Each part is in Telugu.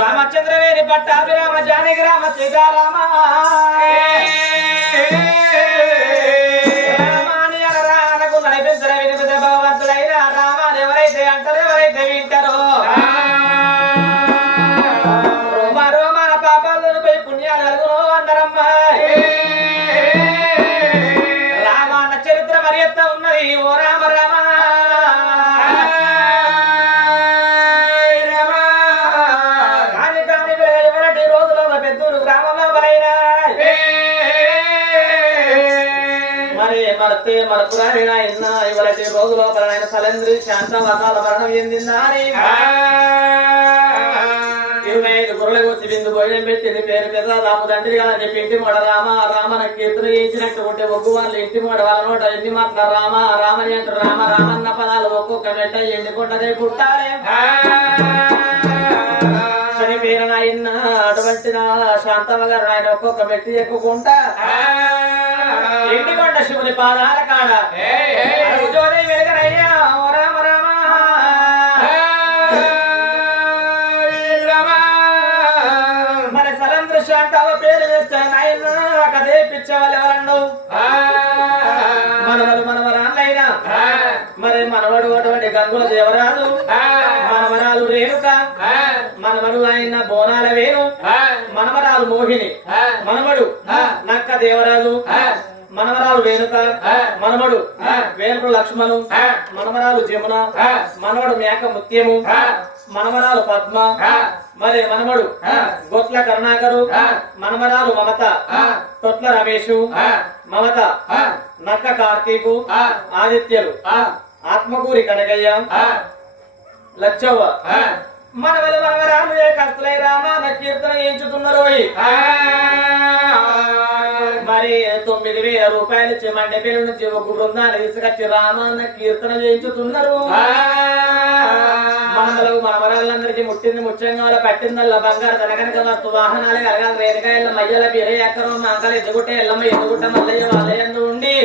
రామచంద్రవేణి పట్టాభిరామ జానకి రామ సీతారామ రామాని అనరా అనకు నడిపించర వినిపిత భగవంతుడైన రామాని ఎవరైతే అంటారో ఎవరైతే వింటారో రోమ రోమాన పాపాలను పోయి పుణ్యాలు అరుగునో అందరమ్మా రామాన చరిత్ర మరియత్త ఉన్నది ఓ రామ రామ ఇవలటి రోజు లోపల సలంద్రి శాంత వకాల మరణం చెందిందని 25 గుర్రల గుర్తి బిందు భోజనం పెట్టింది పేరు పెద్ద రాము తండ్రి అని చెప్పి ఇంటి మూడ రామ రామన కీర్తన చేయించినట్టు ఉంటే ఒగ్గు వాళ్ళు ఇంటి మూడ వాళ్ళ నోట ఎన్ని మాటల రామ రామని అంటారు రామ రామన్న పదాలు ఒక్కొక్క మెట్ట ఎండుకుంటదే పుట్టాలే చనిపోయిన ఆయన అటువంటి శాంతమ్మ గారు ఆయన ఒక్కొక్క మెట్టి ఎక్కుకుంటా ఎండికొండ శివుని పాదాల కాడ వెలుగనయ్యా రామ రామ మన సలంద్ర శాంతవ పేరు వేస్తాను ఆయన కదే పిచ్చవాళ్ళు ఎవరన్నావు మనవరు మనవరాళ్ళైనా మరి మనవడు అటువంటి గంగుల దేవరాజు మనవరాలు రేణుక మనవడు ఆయన బోనాల వేణు మనవరాలు మోహిని మనవడు నక్క దేవరాజు మనవరాలు వేణుక మనవడు వేణుకు లక్ష్మణు మనవరాలు జమున మనవడు మేక ముత్యము మనవరాలు పద్మ మరి మనవడు గొట్ల కరుణాకరు మనవరాలు మమత తొట్ల రమేషు మమత నక్క కార్తీకు ఆదిత్యులు ఆత్మకూరి కనకయ్య లచ్చవ్వ మనవలు మనవరాలు ఏ కష్టలై రామ కీర్తన ఎంచుతున్నారు మరి 9,000 రూపాయలు మండపేల నుంచి ఒక బృందాలు తీసుకొచ్చి రామాన్న కీర్తన చేయించుతున్నారు మనవలు మనవరాళ్ళందరికీ ముట్టింది ముత్యంగా పట్టిందల్లా బంగారు తనకనక వస్తు వాహనాలు కలగాలి రేణకాయల మయ్యల బిరే ఎక్కడో మాంకలు ఎదుగుట్టే ఎల్లమ్మ ఎదుగుట్ట మల్లయ్య వాళ్ళయందు ఉండి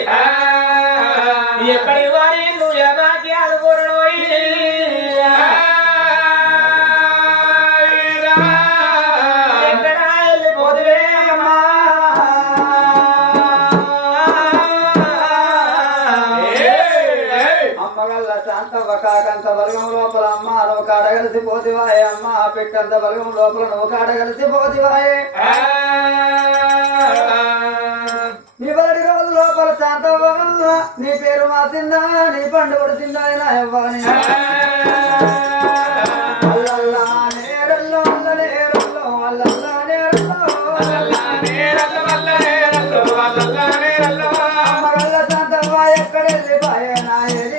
ఎక్కడి వారి నువ్వు ఎలాకి అనుకోరు కాకంత బలగం లోపల అమ్మ నువ్వు కాడగలిసిపోతివాయే అమ్మ పెట్టంత బలగం లోపల నువ్వు కాడగలిసిపోతివాయే నీ బడి రోజు లోపల శాంతవ్వ నీ పేరు మాసిందా నీ పండు కొడుతుందా అయినా ఇవ్వాలి అల్లల్లా నేరల్లో నేరల్లో అల్లల్లా నేరల్లో అమ్మగల్ల శాంతవ్వ ఎక్కడెళ్ళి పాయనా నేను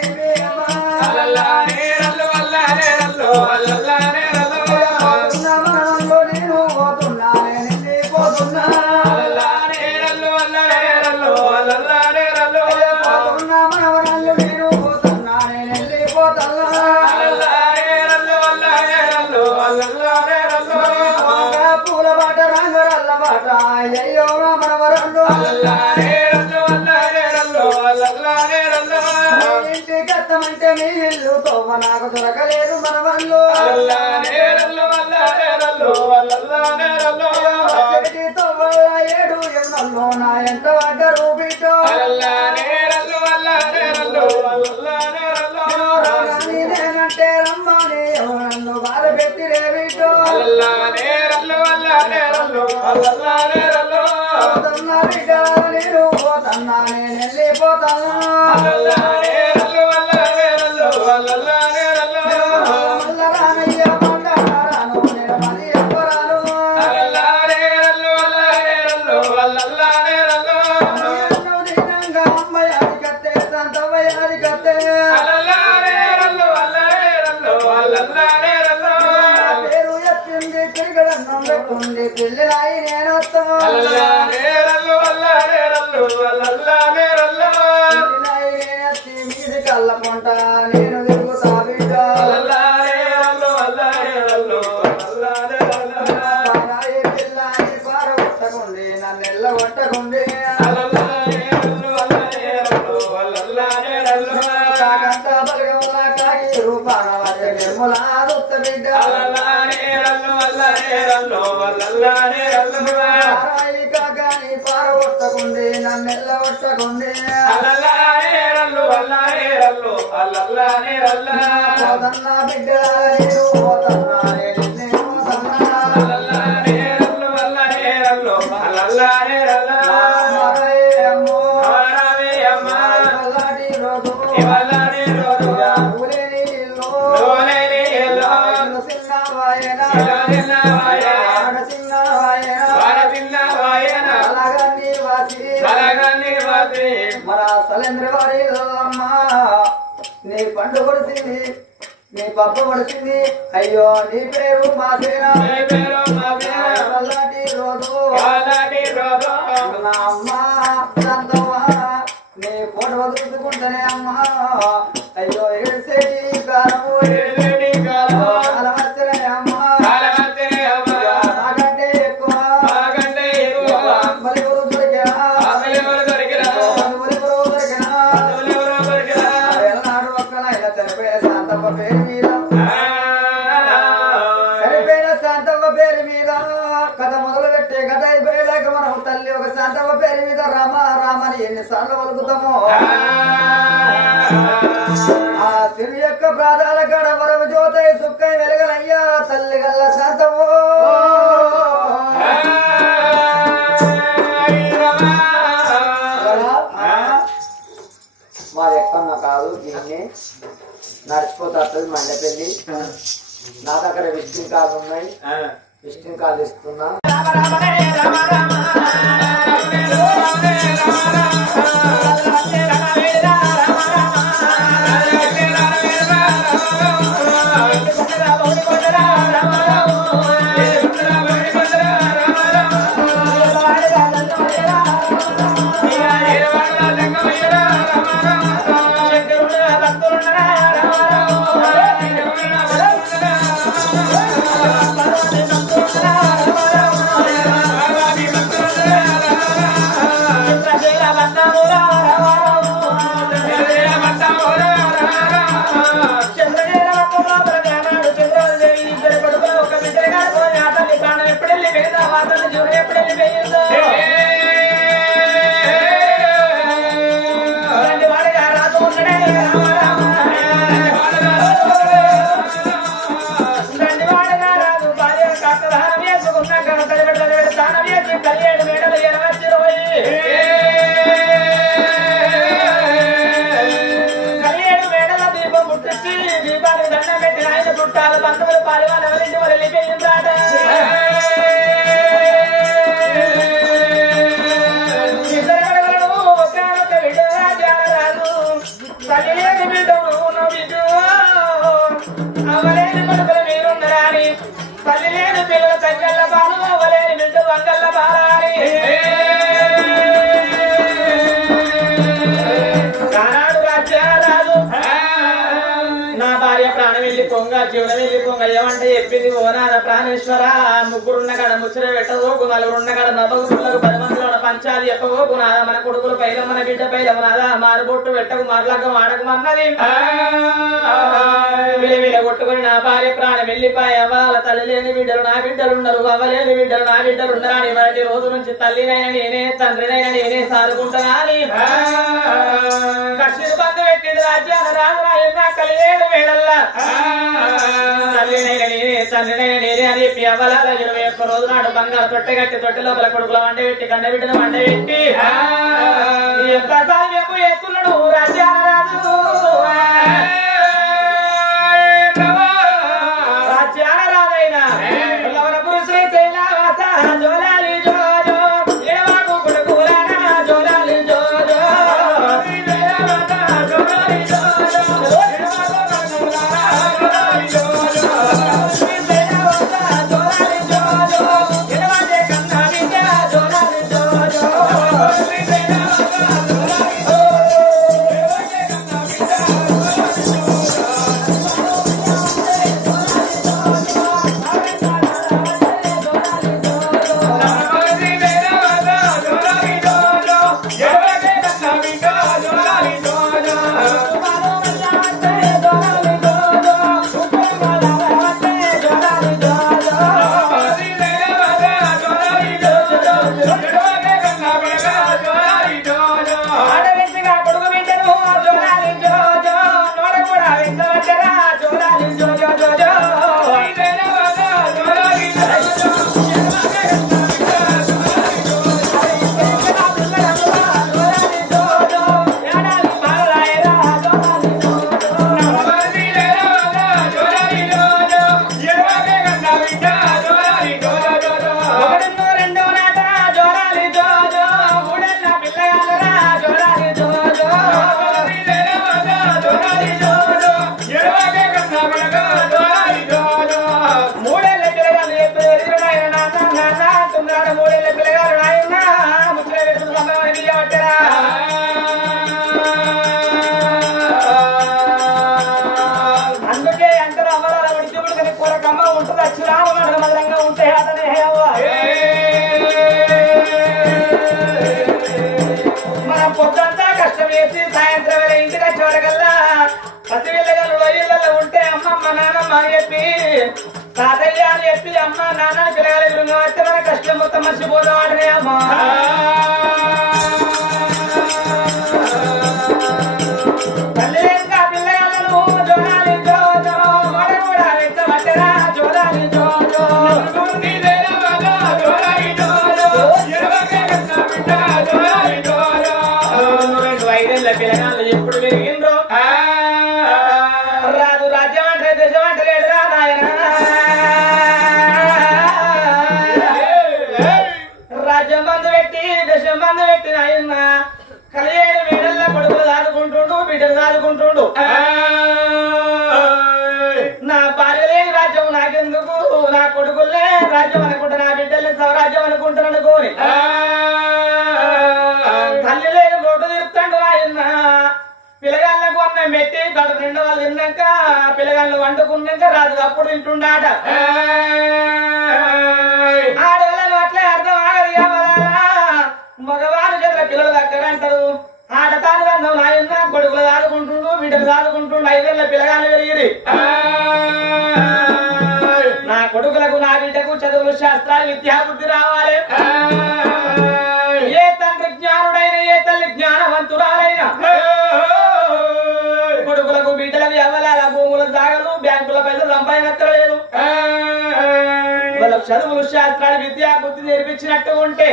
పోతున్నా మనవరాళ్ళు నేను పోతున్నా నేను వెళ్ళిపోతున్నా పూల బాట రంగరల్ల బాట అయ్యో మనవరాళ్ళు ఇంటి కత్తమంటే మీ ఇల్లు తోమ నాకు దొరకలేదు మనవళ్ళు ఏడు ఎన్నో నా ఎంత పడ్డరు బిడ్డో నేనంటే రమ్మని ఎవరన్ను బాధ పెట్టిరే బిడ్డో బిడ్డ నేను పోతున్నా నేను వెళ్ళిపోతాను రానయ్య పండారాను నేను మళ్ళీ ఎప్పరాను అమ్మయాది కట్టే సంతవయాది కట్టే పేరు ఎత్తింది తిరగడం పెట్టుంది పిల్లలాయి నేను మీది కళ్ళ పొంట నేను తిరుగుతా బిడ్డ పిల్లాని పార కొట్టకుండి నన్ను ఎల్ల కొట్టకుండి తిరుమల దొత్త బిడ్డ కాకాని పారగొట్టకుండి నన్నెల్ల కొట్టకుండి పోతన్నా బిడ్డ పోతన్నా మన సలేంద్ర వారి అమ్మ నీ పండు కొడుతుంది నీ పప్ప కొడుతుంది అయ్యో నీ పేరు మా సేనాటి రోజు నా అమ్మ సంతవా నీ ఫోటో చూసుకుంటేనే అమ్మ అయ్యో ఏడ్సేటి కాలము కాలవచ్చనే అమ్మ నాకంటే ఎక్కువ బలిగురు దొరికినా ఎల్నాడు ఒక్కలైన చనిపోయిన శాంతమ్మ పేరు మీద కథ మొదలు పెట్టే కథ అయిపోయేలాక మనం తల్లి ఒక శాంతమ్మ పేరు మీద రామ రామని ఎన్నిసార్లు వలుకుతామో ఆ తిరు యొక్క ప్రాధాల కాడ వరవ జ్యోతై సుక్కై వెలగలయ్యా తల్లి గల్ల శాంతమో మాది ఎక్కడన్నా కాదు దీన్ని నడిచిపోతుంది మండపల్లి నా దగ్గర విజిటింగ్ కార్డు ఉన్నాయి విజిటింగ్ కార్డు ఇస్తున్నా చెప్పింది ఓనాద ప్రాణేశ్వర ముగ్గురున్న కాడ ముచ్చట పెట్టవోకు నలుగురున్న కాడ నలుగురులకు 10 మందిలో పంచాలి చెప్పవోకు నాద మన కొడుకులు పైల మన బిడ్డ పైల నాద మారుబొట్టు పెట్టకు మార్లగ్గం ఆడకమన్నది విలవిల కొట్టుకుని నా భార్య ప్రాణం వెళ్ళిపాయ వాళ్ళ తల్లి లేని బిడ్డలు నా బిడ్డలున్నారు అవ్వలేని బిడ్డలు నా బిడ్డలున్నారని వాటి రోజు నుంచి తల్లినైనా నేనే తండ్రినైనా నేనే సాదుకుంటున్నా అని కక్షిని బంధు పెట్టింది రాజ్యాల రాజు రాయన్న కలియేడు వేళల్లా తల్లినైనా నేనే తండ్రినైనా నేనే అని చెప్పి అవ్వలాల 21 రోజు నాడు బంగారు తొట్టె కట్టి తొట్టె లోపల కొడుకుల వంట పెట్టి కండ బిడ్డను వంట పెట్టి ఈ యొక్క సాధ్యపు ఎత్తున్నాడు రాజ్యాల రాజు రాజ్యాల రాజైనా పురుషులై శైలావాస జోలాలి జోజో ఏడవాకు కొడుకులారా జోలాలి జోజో జోలాలి జోజో Oh వేసి సాయంత్రం వేళ ఇంటికి వచ్చేవాళ్ళకల్లా పసి పిల్లగాళ్ళు ఇళ్ళల్లో ఉంటే అమ్మమ్మ నాన్నమ్మ అని చెప్పి తాతయ్య అని చెప్పి అమ్మ నాన్న పిల్లగాలి ఎదురుగా వస్తే మన కష్టం మొత్తం మర్చిపోతాం అంటే అమ్మ తల్లి లేక పిల్లగాళ్ళను జోడాలి జోజో వాడ కూడా వెంట పట్టరా జోడాలి జోజో పిల్లగాళ్ళు ఎప్పుడు పెరిగిండ్రో రాజు రాజ్యం అంటే దేశం అంటే లేడురా నాయన రాజ్యం బంధు పెట్టి దేశం బంధు పెట్టి నాయన కలియేడు వీడల్ల కొడుకులు దాదుకుంటుండు బిడ్డలు దాదుకుంటుండు నా భార్య లేని రాజ్యం నాకెందుకు నా కొడుకులే రాజ్యం అనుకుంటా నా బిడ్డల్ని స్వరాజ్యం అనుకుంటున్నాను కోరి తల్లి లేని రోడ్డు తిరుగుతాడు ఆయన పిల్లగాళ్ళకు అన్నం పెట్టి కడుపు నిండు వాళ్ళు తిన్నాక పిల్లగాళ్ళు వండుకున్నాక రాజు అప్పుడు తింటుండాట ఆడవాళ్ళను అట్లే అర్థం ఆగదు మగవారు చేతుల పిల్లలు దగ్గరంటారు ఆడతాను అన్నం నాయన్న కొడుకులు దాదుకుంటుండు బిడ్డలు దాదుకుంటుండు 5 ఏళ్ళ పిల్లగాళ్ళు పెరిగిరి నా కొడుకులకు నా బిడ్డకు చదువులు శాస్త్రాలు విద్యాబుద్ధి రావాలి ఏ తండ్రి జ్ఞానుడైన ఏ తల్లి జ్ఞానవంతురాలైన కొడుకులకు బిడ్డలకు ఎవలాల భూముల జాగలు బ్యాంకుల పైసలు సంపాదించలేదు వాళ్ళకు చదువులు శాస్త్రాలు విద్యా బుద్ధి నేర్పించినట్టు ఉంటే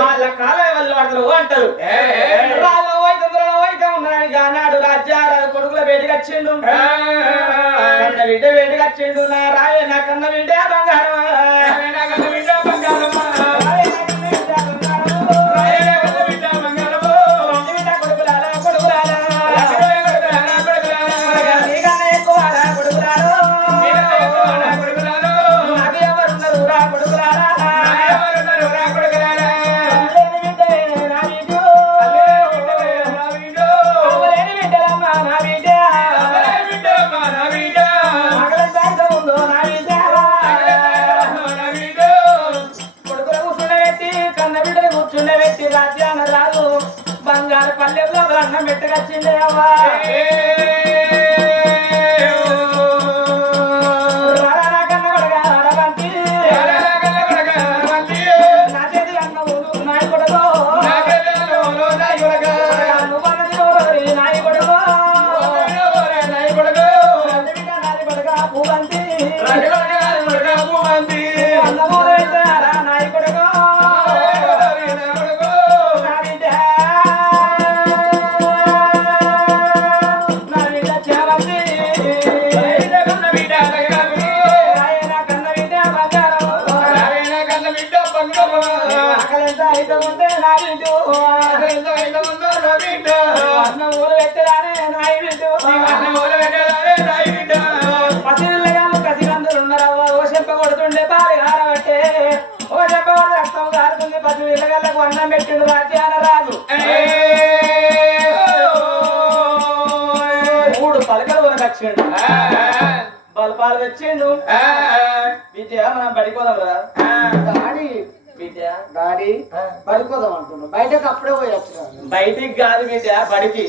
వాళ్ళ కాలం వాళ్ళు వాడతారు అంటారు రాజు వైద్యులు ఉన్నాడు ఆనాడు రాజ్యాలు కొడుకుల వేడికి వచ్చిండు కన్న బిడ్డ వేడికి వచ్చిండు నా రాయే నా కన్న బిడ్డ బంగారం రాజ్యాన రాజు బంగారు పల్లెల్లో అన్నం పెట్టుకొచ్చింది అవ్వా నా చేతి అన్నము నాయ కొడుకో నాయ కొడుకో నాయ కొడుక పూవంతి అన్నమో నాయ కొడుకో పసిపిల్లగాళ్ళు కసిగందులు ఉన్నారవ్వ ఓ చెప్ప కొడుతుండే పాలు కారబట్టే ఓ చెప్ప కొడు రక్తం కారుతుంది పసిపిల్లగాళ్ళకు అన్నం పెట్టిండు రాజ్యాన రాజు 3 పలకలు కొనకొచ్చిండు బలపాలు తెచ్చిండు విద్య మనం పడిపోదాం కదా డాడీ విద్య డాడీ పడిపోదాం అంటున్నాను బయటకు అప్పుడే పోయొచ్చు బయటికి కాదు విద్య బడికి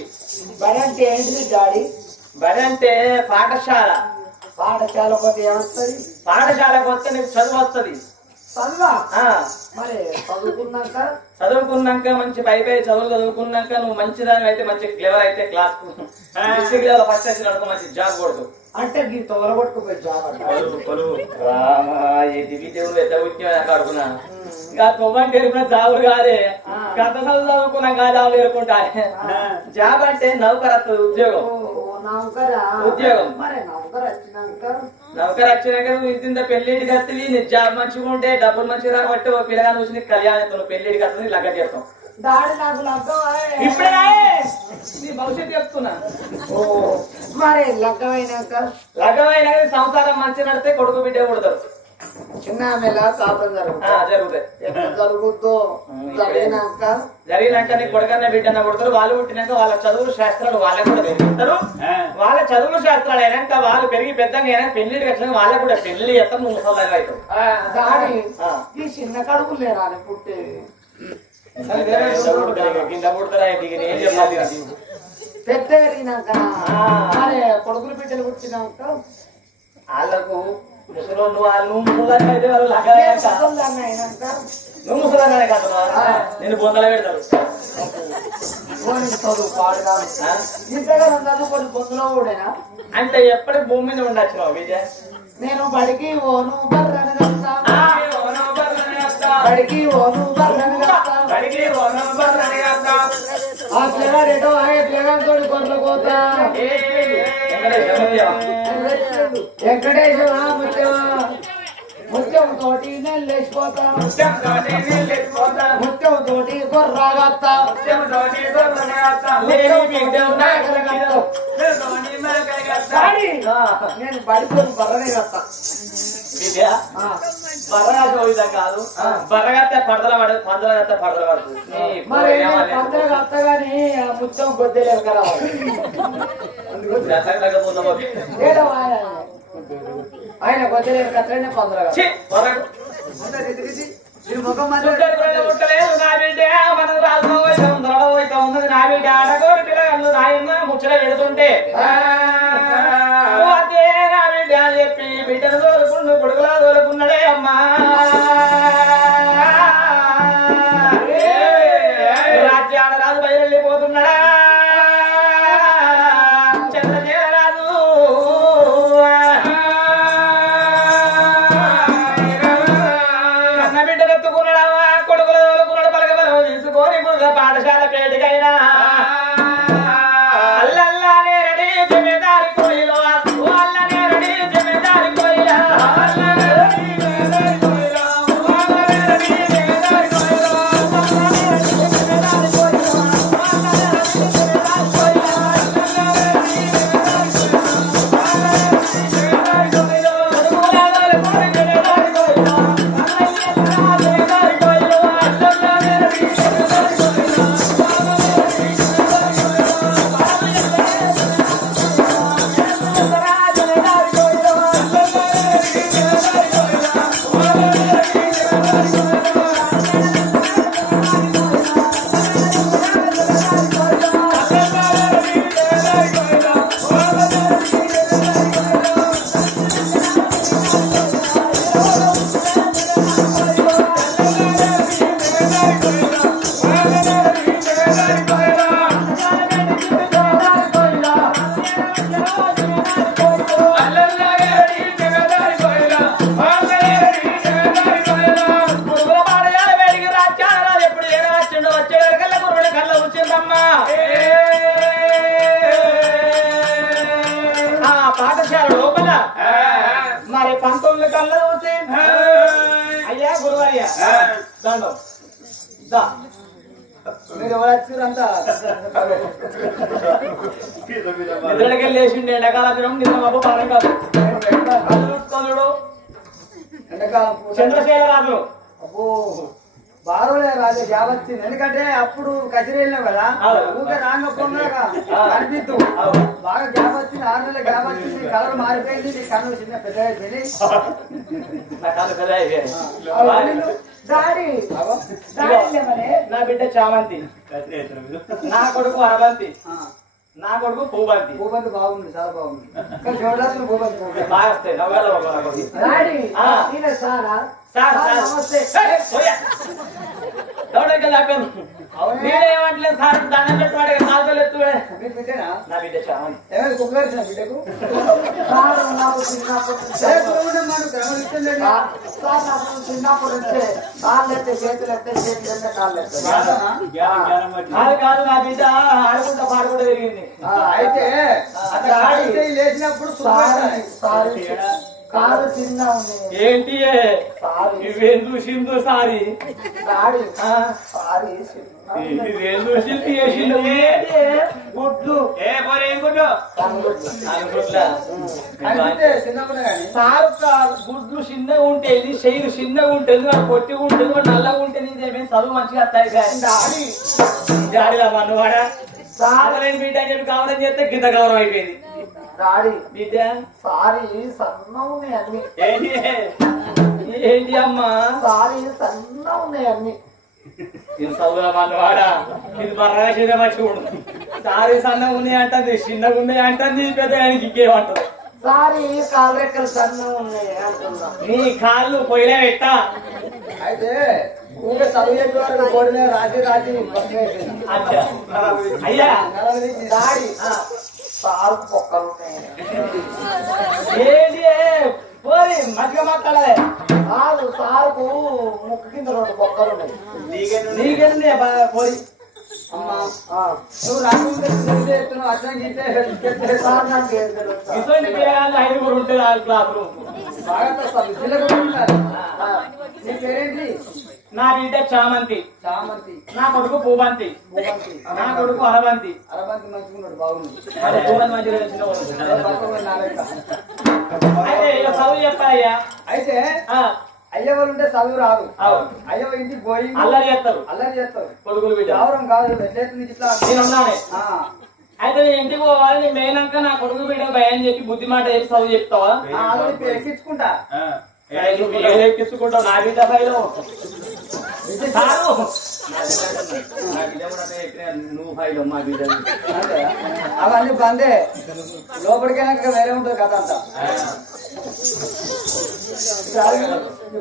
బడి అంటే ఏంటిది డాడీ బడి అంటే పాఠశాల పాఠశాల పోతే ఏమొస్తుంది పాఠశాలకు వస్తే నీకు చదువు వస్తుంది చదువా మరి చదువుకున్నాక మంచి పై చదువులు చదువుకున్నాక నువ్వు మంచిదాని అయితే మంచి క్లెవర్ అయితే క్లాస్ డిస్ట్రిక్ట్ లెవెల్ ఫస్ట్ వచ్చిన మంచి జాబ్ కొడుతు అంటే ఈ తొలగొట్టుకుపోయి జాబ్ దేవుడు పెద్ద ఉద్యోగం అడుగున్నా ఇంకా తొమ్మంటే ఎరుకున్న జాబులు కాదే గత చదువు చదువుకున్నాం కాదు జాబులు ఎరుకుంటా జాబ్ అంటే నౌకరత్వ ఉద్యోగం ఉద్యోగం నౌకరు వచ్చినాక నువ్వు ఇంత పెళ్లిడికి వస్తుంది నీ జాబ్ మంచిగా ఉంటే డబ్బులు మంచిగా రాబట్టి ఒక పిల్లగా చూసి నీకు కళ్యాణం పెళ్లిడికి వస్తుంది లగ్గ చేస్తాం దాడి నాకు లగ్గం ఇప్పుడే నీ భవిష్యత్తు చెప్తున్నా మరి లగ్గమైనాక సంసారం మంచి నడితే కొడుకు బిడ్డ కొడతారు చిన్న ఆమెలా కాపురం జరుగుతాయి ఎప్పుడు జరుగుద్దో జరిగినాక నీ కొడుకన్న బిడ్డన్న కొడతారు వాళ్ళు పుట్టినాక వాళ్ళ చదువులు శాస్త్రాలు వాళ్ళకు కూడా పెరుగుతారు వాళ్ళ చదువులు శాస్త్రాలు అయినాక వాళ్ళు పెరిగి పెద్దగా అయినా పెళ్లి కట్టిన వాళ్ళకు కూడా పెళ్లి చేస్తాం నువ్వు ముసలిగా అవుతావు దాడి ఈ చిన్న కడుపులు లేరా పుట్టేది కింద పుడతారా ఏం చెప్పాలి పెద్ద ఎరిగినాక అరే కొడుకులు బిడ్డలు పుట్టినాక వాళ్ళకు ముసలోళ్ళు వాళ్ళు ముసలైతే వాళ్ళు లగ్గలేక నువ్వు ముసలనే కదా నేను బొందల పెడతారు చదువు పాడు కాదు ఇంతగా చదువుకొని పొద్దులో కూడానా అంటే ఎప్పటికి భూమి మీద ఉండొచ్చు విజయ్ నేను బడికి ఓను బర్రనగస్తా బడికి ఓను బర్రనగస్తా ఆ ప్లేయర్ ఏటో ఆయే ప్లేయర్ తోటి కొట్ల పోతా వెంకటేశ్వర ముత్యం తోటి నెల్లేసిపోతా ముత్యం తోటి గొర్రాగత్తా నేను బడికొని బర్రనే కత్తా బర్రగా విధంగా కాదు బర్రగత్తే పడతల పడుతుంది మరి పంటలు కత్తా గాని ఆ ముత్యం గొద్దెలేవు కదా ఆయన గొద్దెలేరు కత్తనే పందరగా ముచ్చట పెడుతుంటే అదే నా బిడ్డ అని చెప్పి బిడ్డను తోలుకుండు కొడుకులా తోలుకున్నాడే అమ్మా రాజ్యాల రాజు బయలు వెళ్ళిపోతున్నాడా చంద్రశేఖరరాజు కన్న బిడ్డను ఎత్తుకున్నాడా కొడుకులు తోలుకున్నాడు పలక బలం తీసుకొని పాఠశాల పేటికైనా పాఠశాల లోపల మరి 19 కళ్ళ చూసి అయ్యా గురువయ్యా దండం దా మీరు ఎవరు వచ్చారంతా నిద్రకెళ్ళి లేచిండి ఎండాకాలం తినం నిన్న బాబు బాగా కాదు ఎండాకాలం చంద్రశేఖరరాజు అబ్బో బారోలే రాజే గ్యాప్ వచ్చింది ఎందుకంటే అప్పుడు కచేరీ వెళ్ళినాం కదా ఊరికే రాంగ పొంగగా కనిపిద్దు బాగా గ్యాప్ వచ్చింది 6 నెలల గ్యాప్ వచ్చింది కలర్ మారిపోయింది నీ కన్ను చిన్న పెద్దగా అయిపోయింది నా బిడ్డ చామంతి నా కొడుకు అరవంతి నా కొడుకు పూబంతి భూపతి బాగుంది చాలా బాగుంది కానీ చూడాల్సిన భూపతి బాగా వస్తాయి నవ్వుల సార్ నేనేమంటలేదు సార్ దండం పెట్టువాడే కాల్చలు ఎత్తువే నా బిడ్డ చామంతి ఏమైనా కుక్కరిసిన బిడ్డకు చిన్నప్పుడు వచ్చే కాళ్ళు ఎత్తే చేతులు ఎత్తే చేతులు ఎత్తే కాళ్ళు అది కాదు నా బిడ్డ ఆడుకుంటా పాడుకుంటా తిరిగింది అయితే లేచినప్పుడు కాలు చిన్న ఉంది ఏంటి ఇవేం చూసిందో సారీ ఇవేం చూసింది గుడ్లు గుడ్లు చిన్నగా ఉంటుంది శైలు చిన్నగా ఉంటుంది పొట్టిగా ఉంటుంది నల్లగా ఉంటుంది చదువు మంచిగా వస్తాయి కానీ జాడిలా మన్నువాడా సాగలేని బిడ్డ అని చెప్పి కావాలని చేస్తే కింద గౌరవం అయిపోయింది రాడి బిడ్డ సారీ సన్న ఉన్నాయి అన్ని ఏంటి అమ్మా సారీ సన్న ఉన్నాయి అన్ని ఇది చదువుల వాడా ఇది మర్రాశీగా మంచిగా ఉండదు సారీ సన్నగా ఉన్నాయి అంటుంది చిన్నగా ఉన్నాయి అంటుంది పెద్ద ఆయనకి ఇంకేమంటుంది సారీ కాలు రెక్కలు సన్నగా ఉన్నాయి అంటున్నా నీ కాళ్ళు పొయ్యిలో పెట్టా అయితే ఊరికే చదువు చెప్పే వరకు బోర్డు మీద రాసి రాసి అచ్చా. అయ్యా దాడి సారు పొక్కలు ఉన్నాయి ఏంటి పోరి మంచిగా మాట్లాడాలి కాదు సారుకు ముక్కు కింద 2 పొక్కలు ఉన్నాయి నీకేంది పోరి అమ్మా నువ్వు రాకుండా చెప్తున్నావు అట్లా గీతే సార్ నాకు ఏం తెలుసు ఇటువంటి పిల్లగాళ్ళు 5 ఉంటే క్లాస్ రూమ్ బాగా వస్తాను పిల్లలు కూడా ఉంటారు నీ పేరేంటి నా బిడ్డ చామంతి చామంతి నా కొడుకు పూబంతి భూమంతి నా కొడుకు అరవంతి అరబంతి మంచిగున్నాడు బాగుంది అదే పూబంతి మంచిగా చిన్న పక్కన నాలుగు. అయితే ఇక చదువు చెప్పాలయ్యా అయితే అయ్యవాళ్ళు ఉంటే చదువు రాదు అయ్యవ ఇంటికి పోయి అల్లరి చేస్తారు అల్లరి చేస్తారు కొడుకులు బిడ్డ గౌరవం కాదు ఎట్లయితే ఇట్లా నేనున్నానే అయితే నేను ఇంటికి పోవాలి నేను పోయినాక నా కొడుకు బిడ్డ భయం చెప్పి బుద్ధి మాట చెప్పి చదువు చెప్తావా ఆల్రెడీ ఎక్కించుకుంటా ఎక్కించుకుంటావు నా బిడ్డ పైలో నువ్వు పైలో మా బిడ్డ అంటే అవన్నీ బందే లోపలికైనాక వేరే ఉంటుంది కథ అంతా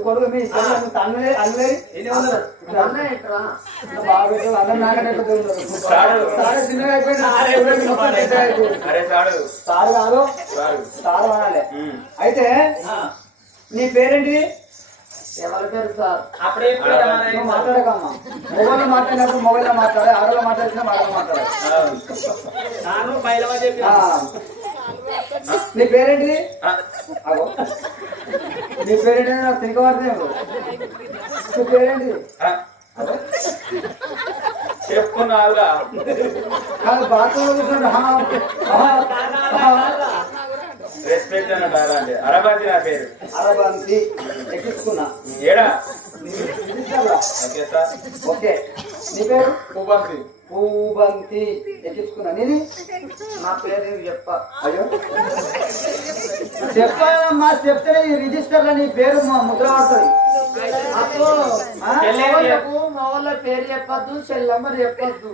కొడుకు మీ అన్నలే అన్నలే బాగా అందరు నాకంటే చిన్నగా అయిపోయింది సారు కాదు సారు అనాలి అయితే నీ పేరేంటి ఎవరి పేరు సార్ అప్పుడే నువ్వు మాట్లాడకమ్మా మొగలు మాట్లాడినప్పుడు మొగల్లో మాట్లాడే ఆడలో మాట్లాడినా ఆడలో మాట్లాడాలి నాను పైలవా చెప్పి నీ పేరేంటి అగో నీ పేరేంటి నాకు తినకబడితే నీ పేరేంటి చెప్పుకున్నావుగా కాదు బాత్రూంలో కూర్చుంటే రెస్పెక్ట్ అన్నట్టు అరబంతి నా పేరు అరబంతి ఎక్కించుకున్నా ఏడా ఓకే సార్ ఓకే నీ పేరు పూబంతి పూబంతి ఎక్కించుకున్నా నేను నా పేరు చెప్ప అయ్యో చెప్పాలమ్మా చెప్తేనే ఈ రిజిస్టర్ లో నీ పేరు మా ముద్ర పడుతుంది మా వాళ్ళ పేరు చెప్పద్దు చెల్లమ్మ చెప్పద్దు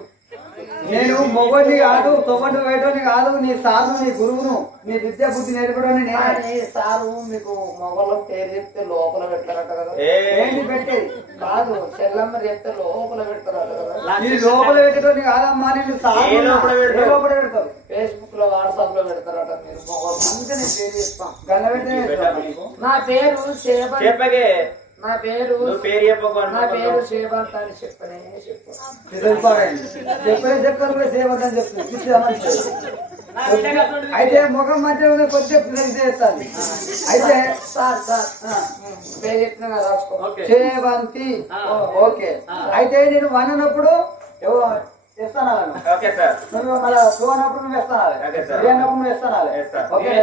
నేను మొగోడిని కాదు తొమ్మిది వేయటోని కాదు నీ సారు నీ గురువును నీ విద్యా బుద్ధి నేర్పడం నేను సారు మీకు మొగలో పేరు చెప్తే లోపల పెడతారట కదా ఏంటి పెట్టేది కాదు చెల్లమ్మ చెప్తే లోపల పెడతారట కదా నీ లోపల పెట్టేటోని కాదమ్మా నేను సారు లోపల పెడతారు ఫేస్బుక్ లో వాట్సాప్ లో పెడతారట మీరు మొగలు అందుకే నేను పేరు చెప్తాం గల్ల పెట్టే నా పేరు చెప్పగే నా పేరు నా పేరు సేవంత్ అని చెప్పనే చెప్తాను కూడా సేవంత్ అని చెప్తాను అయితే ముఖం మంచిగా కొంచెం చేస్తాను అయితే సార్ సార్ పేరు చెప్తున్నా రాసుకో సేవంతి ఓకే అయితే నేను వన్ అన్నప్పుడు ఇస్తాను నువ్వు మళ్ళీ టూ అన్నప్పుడు నువ్వు ఇస్తాను త్రీ అన్నప్పుడు నువ్వు ఇస్తాను ఓకే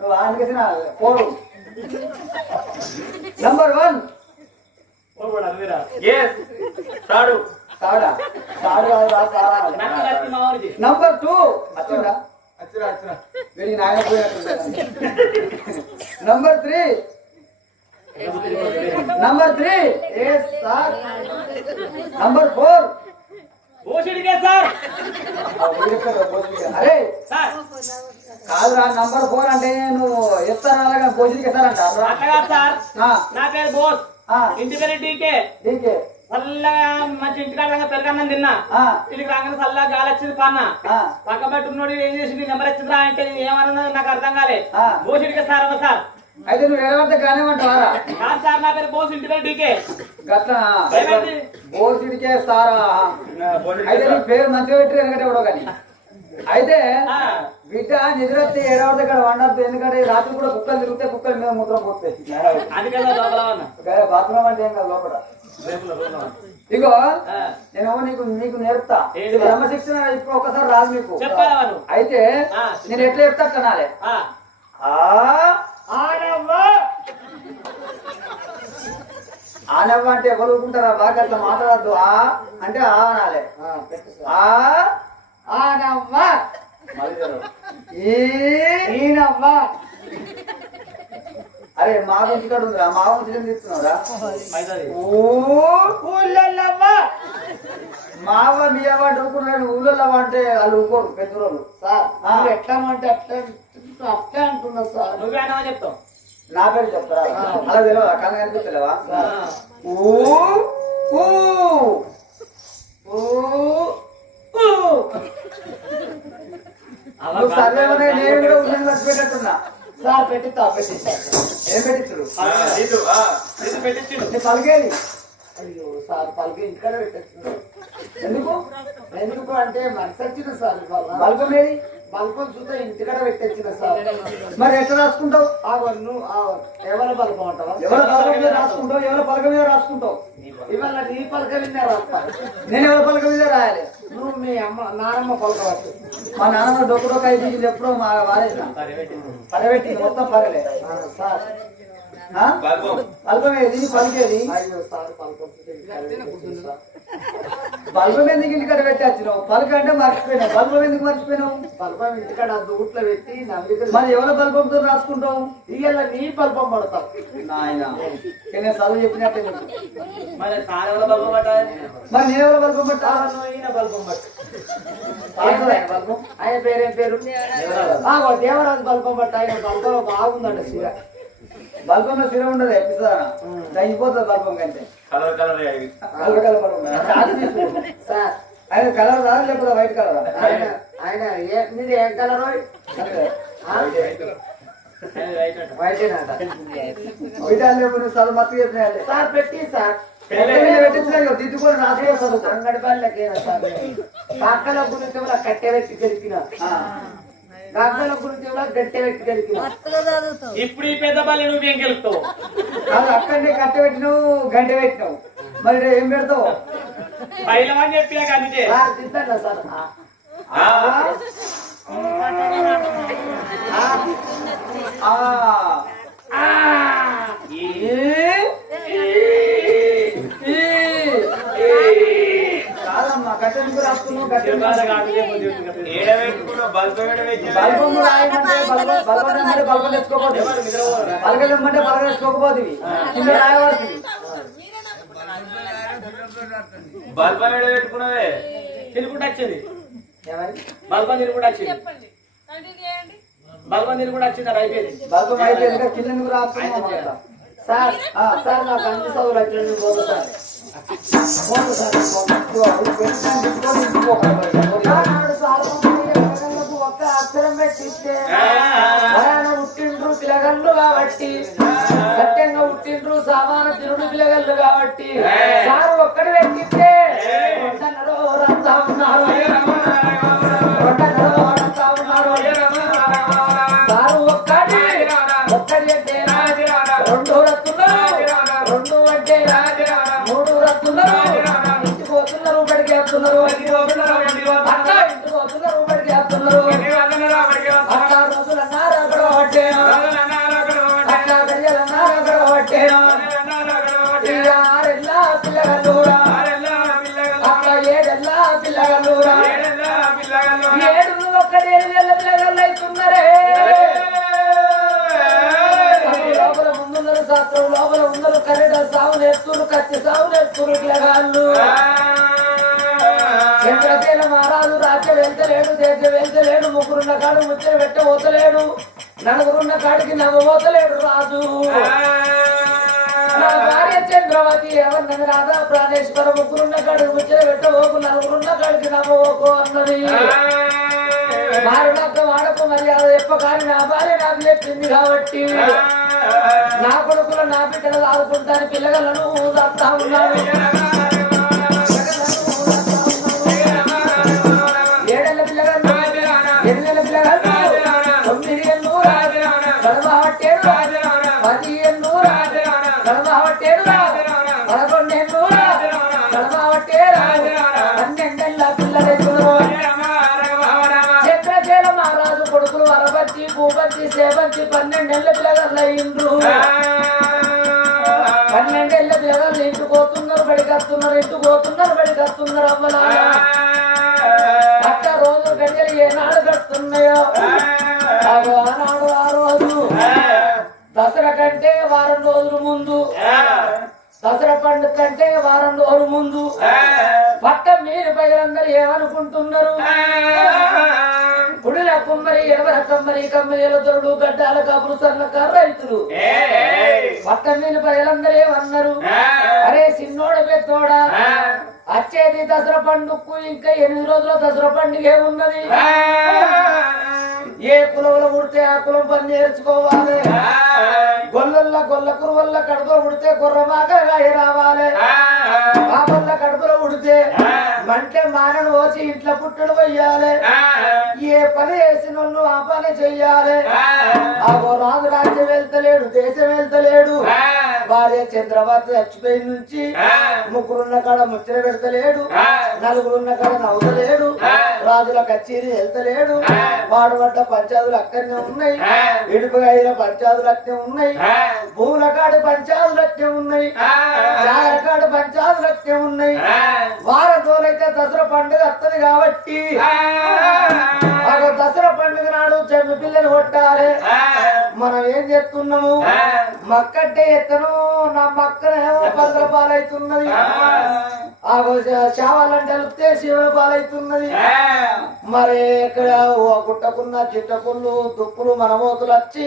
నువ్వు ఆయనకి 4 నంబర్ 1 నంబర్ 2 వచ్చిందా వీడికి నాయన నంబర్ 3 నంబర్ 3 సార్ నంబర్ 4 భూషుడికే సార్ అరే కాదురా నంబర్ 4 అంటే నువ్వు ఇస్తాను అలాగే భోజనకి ఇస్తారంట సార్ నా పేరు బోస్ ఇంటి పేరు డీకే దీనికి చల్లగా మంచి ఇంటికాడ పెరగన్నం తిన్నా ఇంటికి రాగానే చల్లగా గాలి వచ్చింది పన్న పక్క పెట్టుకున్నాడు ఏం చేసి నెంబర్ వచ్చిందిరా అంటే ఏమన్నా నాకు అర్థం కాలే భూషుడికే సార్ అన్న సార్ అయితే నువ్వు ఎలాంటి కానివ్వంటారా కాదు సార్ నా పేరు బోస్ ఇంటి పేరు డీకే గట్లా భోజుడికే సారా అయితే నీ పేరు మంచిగా పెట్టి ఎందుకంటే ఎవడో కానీ అయితే బిడ్డ నిద్రొస్తే ఏడవద్దు ఇక్కడ వండద్దు ఎందుకంటే రాత్రి కూడా కుక్కలు తిరిగితే కుక్కల మీద మూత్రం పోతాయి బాత్రూమ్ అంటే ఏం కాదు లోపల ఇగో నేను నీకు నేర్పుతా క్రమశిక్షణ ఇప్పుడు ఒకసారి రాదు మీకు అయితే నేను ఎట్లా చెప్తా కనాలే ఆనవ్వ అంటే ఎవరు ఊరుకుంటారా బాగా అట్లా మాట్లాడద్దు అంటే అనాలే ఆనవ్వ ఈనవ్వ అరే మా ఇంటికాడు ఉందిరా మా ఇంటికి తీస్తున్నావురా ఊళ్ళల్లవ్వా మావ మీ అవ్వ ఊరుకున్నాడు ఊళ్ళో అంటే వాళ్ళు ఊరుకోరు పెద్దోళ్ళు సార్ నువ్వు ఎట్లా అంటే అట్లా అంటున్నా సార్ నువ్వే అన్నా చెప్తావు నా పేరు చెప్తారా అలా తెలియదా కళ్ళ కనిపిస్తలేవా నువ్వు సర్వేమనే నేను కూడా ఉద్యోగం మర్చిపోయేటట్టున్నా సార్ పెట్టిస్తా పెట్టిస్తాను ఏం పెట్టించరు పెట్టించు పలికేది అయ్యో సార్ పలికి ఇంటికాడ పెట్టచ్చు ఎందుకు ఎందుకు అంటే మరిసొచ్చిన సార్ బల్బం ఏది బల్బం చూస్తే ఇంటికాడ పెట్టొచ్చిన సార్ మరి ఎట్లా రాసుకుంటావు ఎవరి బల్బం అంటావా ఎవరి పలక మీద రాసుకుంటావు ఎవరి పలక మీద రాసుకుంటావు ఇవాళ నీ పలక విన్నా రాస్తా నేను ఎవరి పలక మీద రాయాలి నువ్వు మీ అమ్మ నానమ్మ పలక వచ్చు మా నాన్న డొక్కు డొక్క అయితే ఎప్పుడో మా వారేసిన పరబెట్టి మొత్తం పరలే సార్ బల్బం ఏది పలికేది అయ్యో సార్ పలకం బల్బం ఎందుకు ఇంటికాడ పెట్టేచ్చినావు పలక అంటే మర్చిపోయినావు బల్బం ఎందుకు మర్చిపోయినావు బల్బం ఇంటికాడ దూట్లో పెట్టి నవ్విక మరి ఎవరి బల్బంతో రాసుకుంటావు ఇవాళ నీ బల్బం పడతావు నాయన నేను చదువు చెప్పినట్టే నీకు. మరి సార్ ఎవరో బల్బం పట్టాలి మరి నేను ఎవరు బల్బం పట్టా ఈయన బల్బం పట్టు బల్బం ఆయన పేరేం పేరు దేవరాజు బల్బం పట్టు ఆయన బల్బం బాగుందండి చీర బల్బంలో సిర ఉండదు ఎప్పిస్తారా తగ్గిపోతుంది బల్బం కంటే కలర్ కలర్ కలర్ కలర్ ఉండదు సార్ ఆయన కలర్ రా లేకపోతే వైట్ కలర్ ఆయన మీది ఏం కలర్ వైటేనట వైట్ లేకపోతే చదువు మత్తు చెప్పిన సార్ పెట్టి సార్ దిద్దుకొని రాసుకో చదువు అంగడి పల్లెకేనా సార్ కాకల గురించి కూడా కట్టె వ్యక్తి గెలికిన కాకల గురించి కూడా గట్టె వ్యక్తి గెలికిన ఇప్పుడు ఈ పెద్ద పల్లి నువ్వేం గెలుపుతావు అది అక్కడనే కట్ట పెట్టినావు గంట పెట్టినావు మరి ఏం పెడతావు పైలం అని చెప్పినా కంటే సార్ తింటారా సార్ కాదమ్మా కట్టెలకు రాసుకున్నావు బల్బం తెచ్చుకోపోతుంది పలకలేమంటే పలక తెచ్చుకోకపోతుంది కింద రాయబడుతుంది బల్బం ఏడ పెట్టుకున్నదే తిరుగుడు వచ్చింది బల్బం తిరుగుడు వచ్చింది బల్బం తిరుగుడు వచ్చింది అది అయిపోయింది బల్బం అయిపోయింది కింద ఎందుకు రాసుకున్నావు సార్ సార్ నాకు అన్ని చదువులు వచ్చింది పోదు సార్ ఒక్క అక్షరం పెట్టిస్తే పుట్టిండ్రు పిల్లగళ్ళు కాబట్టి సత్యంగా పుట్టిండ్రు సామాన తిరుడు పిల్లగళ్ళు కాబట్టి సారు ఒక్కడు పెట్టిస్తే రంతా ఉన్నారు సారు ఒక్కటి అంటే రెండు రత్తున్నారు రెండు అంటే మూడు రత్తున్నారు ఇంటికి పోతున్నారు బడికి వేస్తున్నారు అట్లా ఇంటికి పోతున్నారు బడికి వేస్తున్నారు అట్లా రోజులన్నారు అక్కడ పట్టేనా అట్లా గడియలన్నారు అక్కడ పట్టేనా ఆరెల్లా పిల్లగల్లూరా అట్లా ఏడెల్లా పిల్లగల్లూరా ఏడు ఒక్కడేళ్ళ పిల్లగల్లు అవుతున్నారే లోపల ముందున్నారు శాస్త్రం లోపల ఉన్నారు కరెంట్ సాగు నేర్చుకున్నారు కత్తి సాగు నేర్చుకున్నారు పిల్లగాళ్ళు చంద్రకేల మహారాజు రాజ్యం వెళ్తలేడు దేశం వెళ్తలేడు ముగ్గురున్న కాడు ముచ్చట పెట్ట పోతలేడు నలుగురున్న కాడికి నవ్వబోతలేడు రాజు నా భార్య చంద్రవతి ఎవరినది రాధా ప్రాణేశ్వర ముగ్గురున్న కాడికి ముచ్చట పెట్టబోకు నలుగురున్న కాడికి నవ్వబోకు అన్నది మారునక్క వాడకు మర్యాద చెప్ప కానీ నా భార్య నాకు చెప్పింది కాబట్టి నా కొడుకులు నా బిడ్డలు ఆడుకుంటాను పిల్లగలను దత్తా ఉన్నాను ఏడేళ్ల పిల్లగలు 8 నెలల పిల్లగలు 9 ఏళ్ళు గడవట్టేడు 10 ఏళ్ళు గడవట్టేడు 11 ఏళ్ళు గడవట్టేడు 12 ఏళ్ళ పిల్లలు చంద్రకేల మహారాజు కొడుకులు అరబత్తి భూపతి సేవంతి 12 ఏళ్ళ పిల్లగలు అయిండ్రు 12 ఏళ్ళ పిల్లగలు ఇంటికి పోతున్నారు బడికి వస్తున్నారు ఇంటికి పోతున్నారు బడికి వస్తున్నారు అవ్వలా అక్క రోజు గడియలు ఏనాడు గడుతున్నాయో ఆనాడు ఆ రోజు దసరా కంటే వారం రోజుల ముందు దసరా పండుగ కంటే వారం రోజుల ముందు పట్టం మీరు ప్రజలందరూ ఏమనుకుంటున్నారు? గుడిల కుమ్మరి ఎవర కమ్మరి కమ్మరిల దొరుడు గడ్డాల కబురు సన్నకారు రైతులు పట్టం మీద ప్రజలందరూ ఏమన్నారు? అరే చిన్నోడ పెద్దోడా వచ్చేది దసరా పండుగకు ఇంకా 8 రోజుల దసరా పండుగ ఉన్నది. ఏ కులంలో ఉడితే ఆ కులం పని నేర్చుకోవాలి. గొల్లల్లో గొల్ల కురువల్ల కడుపులో ఉడితే గుర్రమాగా రావాలి. బాబల్ల కడుపులో ఉడితే మంటే మానను పోసి ఇంట్లో పుట్టడు పోయాలి. ఏ పని వేసిన వాళ్ళు ఆ పని చెయ్యాలి. ఆ రాజు రాజ్యం వెళ్తలేడు, దేశం వెళ్తలేడు. భార్య చంద్రబాబు చచ్చిపోయి నుంచి ముగ్గురున్న కాడ ముచ్చట పెడతలేడు, నలుగురున్న కాడ నవ్వుతలేడు. రాజుల కచేరీ వెళ్తలేడు. వాడబడ్డ పంచాదులు అక్కడనే ఉన్నాయి, ఇడుపుగాయల పంచాదులు అక్కడే ఉన్నాయి, భూముల కాడు పంచాదులు అక్కడే ఉన్నాయి, జాగర కాడు పంచాదులు అక్కడే ఉన్నాయి. వారం రోజులైతే దసరా పండుగ వస్తుంది కాబట్టి దసరా పండుగ నాడు చెమ్మ పిల్లని కొట్టాలి. మనం ఏం చేస్తున్నాము? మక్కంటే ఎత్తను నా మక్కనేమో పందల పాలవుతున్నది, చావాలంటే వెళ్తే శివుల పాలవుతున్నది. మరి ఇక్కడ గుట్టకున్న చిట్టకుళ్ళు దుప్పులు మనమోతులు వచ్చి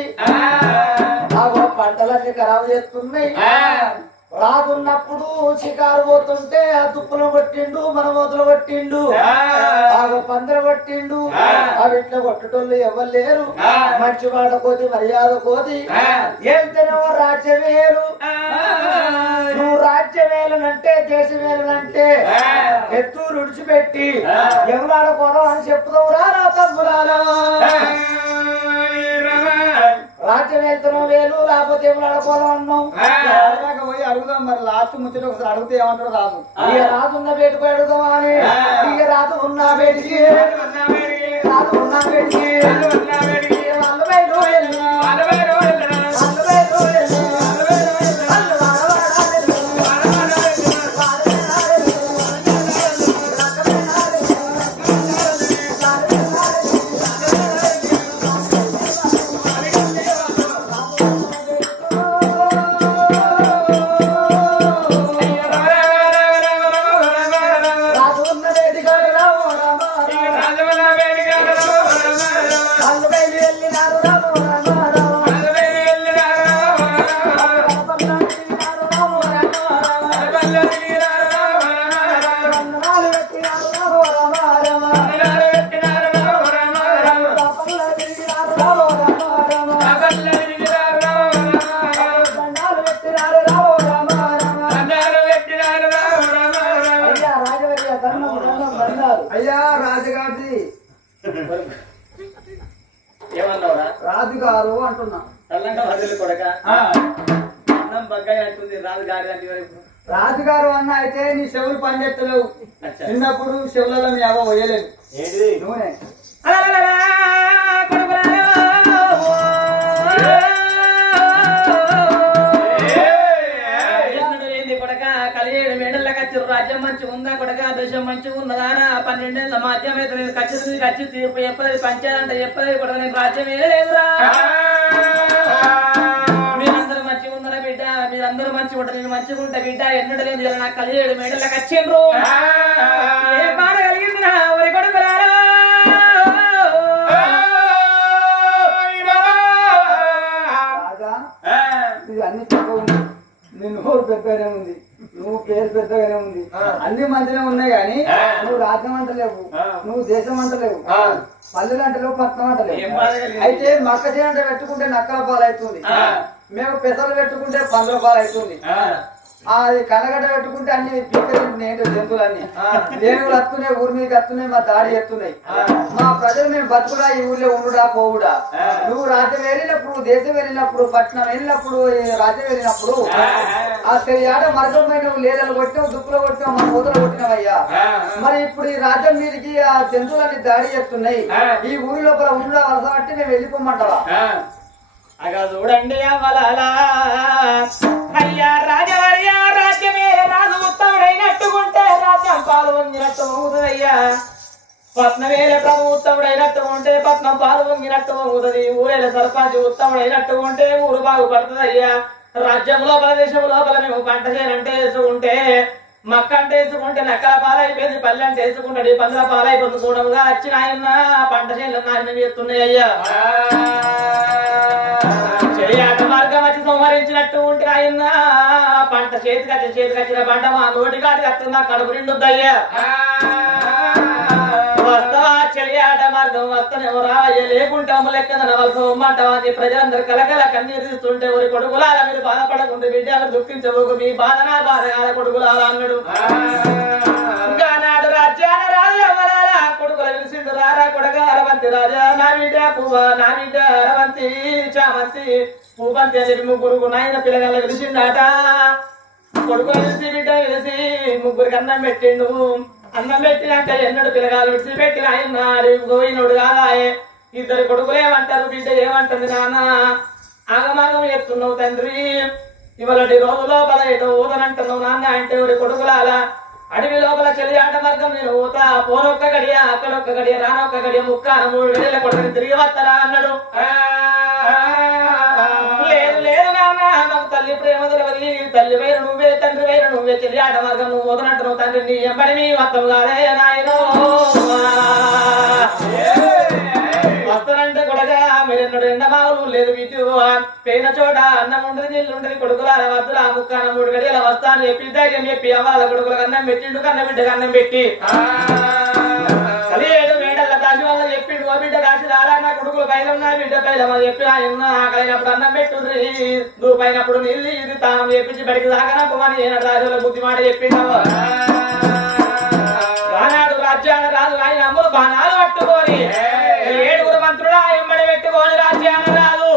పంటలన్నీ ఖరాబు చేస్తున్నాయి. రాకున్నప్పుడు షికారు పోతుంటే ఆ దుప్పులు కొట్టిండు, మనమోతులు కొట్టిండు, పందలు కొట్టిండు. అవి ఇట్లా కొట్టటోళ్ళు ఎవరు లేరు. మంచి మాట కోది మర్యాద కోది ఏమిటేమో రాజ్యమేలు. నువ్వు రాజ్యమేలనంటే దేశమేలనంటే ఎత్తు రుడిచిపెట్టి ఎవరాడకూడదు అని చెప్పుదాం రా తమ్మురాలు. రాజ్యం వెళ్తున్నాం వేలు, లేకపోతే ఎవరాడకూడదు అన్నాం. పోయి అడుగుదాం. మరి లాస్ట్ ముచ్చట ఒకసారి అడిగితే ఏమంటారు? రాదు ఇక రాజున్న బేటుకు అడుగుదాం అని. ఇక రాజు ఉన్న బేటికి రాజు ఉన్న బేటికి వాళ్ళు బయట అయ్యా రాజుగారి ఏమన్నావురా? రాజుగారు అంటున్నా. చల్లంగా వదిలి కొడక అన్నం బగ్గాయి అంటుంది రాజుగారి అంటే రాజుగారు అన్న అయితే నీ చెవులు పనిచేస్తలేవు. చిన్నప్పుడు చెవులలో మీ అవ్వ పోయలేదు. నూనె రాజ్యం మంచి ఉందా కొడక, దేశం మంచి ఉన్నదానా? 12 ఏళ్ళ మాధ్యం అయితే నేను ఖచ్చితంగా తీర్పు చెప్పలేదు, పంచాలంటే చెప్పలేదు కొడక. నేను రాజ్యం లేదురా. మీరందరూ మంచిగా ఉన్నారా బిడ్డ? మీరందరూ మంచిగా ఉంటారు, నేను మంచిగా ఉంటా బిడ్డ. ఎన్నడూ లేదు నాకు 17 మేడలకు వచ్చిండ్రు. ఏ బాధ కలిగిందిరా ఒరి కొడుకురారా? ఇది అన్ని తక్కువ ఉంది. నీ నోరు పెద్దగానే ఉంది, నువ్వు పేరు పెద్దగానే ఉంది, అన్ని మంచిగా ఉన్నాయి. కానీ నువ్వు రాజ్యం అంటలేవు, నువ్వు దేశం అంటలేవు, పల్లెలు అంటలేవు, పట్నం అంటలేవు. అయితే మక్క చేయంట పెట్టుకుంటే నక్కల పాలవుతుంది, మేము పెసలు పెట్టుకుంటే పందుల పాలవుతుంది, అది కన్నగడ్డ పెట్టుకుంటే అన్ని పీకలు జంతువులన్నీ దేనుగులు వస్తున్నాయి, ఊరి మీదకి వస్తున్నాయి, మా దాడి ఎత్తున్నాయి. మా ప్రజలు మేము బతుకుడా ఈ ఊర్లో ఉండుడా పోవుడా? నువ్వు రాజ్యం వెళ్ళినప్పుడు, దేశం వెళ్ళినప్పుడు, పట్టణం వెళ్ళినప్పుడు, రాజ్యం వెళ్ళినప్పుడు ఆ తెలియాడ మరకమైన నువ్వు లేదలు కొట్టినావు, దుక్కులు కొట్టినావు, మన ఊతలు కొట్టినావయ్యా. మరి ఇప్పుడు ఈ రాజ్యం మీదకి ఆ జంతువులన్నీ దాడి చేస్తున్నాయి, ఈ ఊరి లోపల ఉండుడా వలస బట్టి మేము వెళ్ళిపోమంటావా? అగా చూడండి అవ్వలాలా అయ్యా రాజవర్య రాజ్యమే రాజు ఉత్తముడైనట్టుకుంటే రాజ్యం పాలు వంగినట్టు అవుతుందయ్యా. పట్నమేల ప్రభు ఉత్తముడైనట్టు ఉంటే పట్నం పాలు వంగినట్టు అవుతుంది. ఊరేల సర్పంచ్ ఉత్తముడైనట్టు ఉంటే ఊరు బాగుపడుతుంది అయ్యా. రాజ్యం లోపల దేశం లోపల మేము పంట చేయాలంటే వేసుకుంటే మక్క అంటే వేసుకుంటే నక్కల పాలైపోయింది పల్లె అంటే వేసుకుంటాడు పందుల పాలైపోతుంది చూడముగా వచ్చిన ఆయన పంట చేయాలి నాయన చేస్తున్నాయి అయ్యా చెయ్యాట మార్గం వచ్చి సంహరించినట్టు ఉంటే ఆయన పంట చేతికొచ్చిన పంట మా నోటికాటి వస్తుందా కడుపు నిండుద్దయ్యా వస్తావా చెలియాట మార్గం వస్తనేమో రావయ్య లేకుంటే లెక్కన వలసమ్మంటావా అని ప్రజలందరూ కలకల కన్నీరు తీస్తుంటే ఊరి కొడుకులారా మీరు బాధపడకుండా బిడ్డ దుఃఖించబోకు మీ బాధ నా బాధ కాల కొడుకులారా అన్నాడు ఇంకా నాడు రాజ్యాన రాజు అమరారా కొడుకుల విలిసిండు రారా కొడక అరవంతి రాజా నా బిడ్డ పువ్వ నా బిడ్డ అరవంతి చామంతి పూబంతి అని చెప్పి ముగ్గురు నాయన పిల్లగాళ్ళ విలిసిండాట కొడుకుల విలిసి బిడ్డ విలిసి ముగ్గురికి అన్నం పెట్టిండు అన్నం పెట్టినాక ఎన్నడు పిల్లగాలు విడిచిపెట్టిన ఆయన పోయినోడు కాదాయే ఇద్దరు కొడుకులు ఏమంటారు బిడ్డ ఏమంటుంది నాన్న ఆగమాగం చెప్తున్నావు తండ్రి ఇవాళ రోజు లోపల ఏదో ఊదనంటున్నావు నాన్న అంటే ఊరి కొడుకులాల అడవి లోపల చెలియాట మార్గం నేను ఊతా పోనొక్క గడియ అక్కడొక్క గడియ రానొక్క గడియ ముక్కాన 3 గడియల కొడుకుని తిరిగి వస్తారా అన్నాడు లేదు నాన్న నాకు తల్లి ప్రేమ తెలియదు తల్లి వేరు నువ్వే తండ్రి వేరు నువ్వే చెలియాట మార్గం నువ్వు ఊదనంటున్నావు తండ్రి నీ ఎంబడి మీ మొత్తం కాదే నాయనో వస్తానంటే కొడగా మీరెన్నడు ఎండమావులు లేదు వీటి పోయిన చోట అన్నం ఉండదు నీళ్ళు ఉండదు కొడుకులాల వద్దుల ముక్కాన 3 గడియల వస్తాను చెప్పి ధైర్యం చెప్పి అవ్వాల కొడుకులకు అన్నం పెట్టిండు కన్న బిడ్డకు అన్నం పెట్టి 7 మేడల దాని వల్ల చెప్పిండు ఓ బిడ్డ రాసి రారా నా కొడుకులు పైన ఉన్నా బిడ్డ పైన చెప్పి ఆయన ఆకలినప్పుడు అన్నం పెట్టుండ్రి నువ్వు పైనప్పుడు నీళ్ళు ఇది తాను చెప్పించి బడికి దాకనప్పమని ఏనాడు రాజుల బుద్ధి మాట చెప్పిండవు ఆనాడు రాజ్యాన రాజు ఆయన అమ్ములు బాణాలు పట్టుకొని 7 మంత్రులు ఎంబడి పెట్టుకొని రాజ్యాన రాజు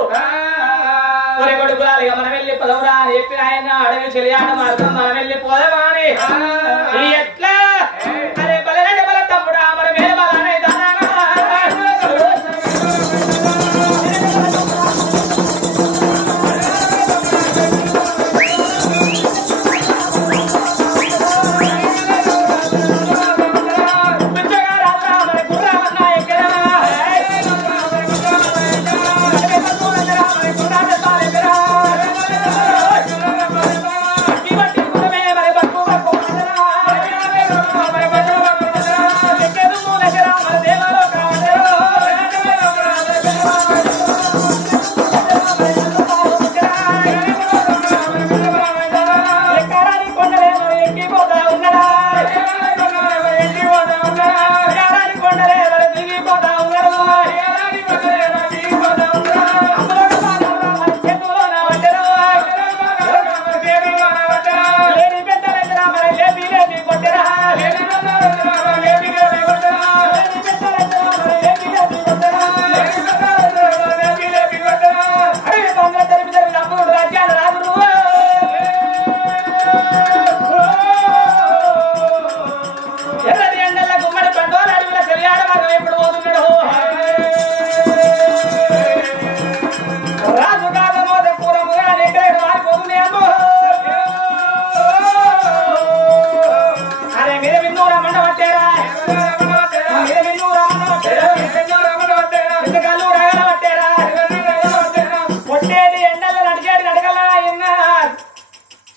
ఒరే కొడుకులాలి మనం వెళ్ళి పొదవురా అని చెప్పిన ఆయన అడవి చెలియాట మార్గం మనం వెళ్ళి పోదామా అని ఎట్లా అరే బలరెడ్డి బల తమ్ముడా మన మీద బలానే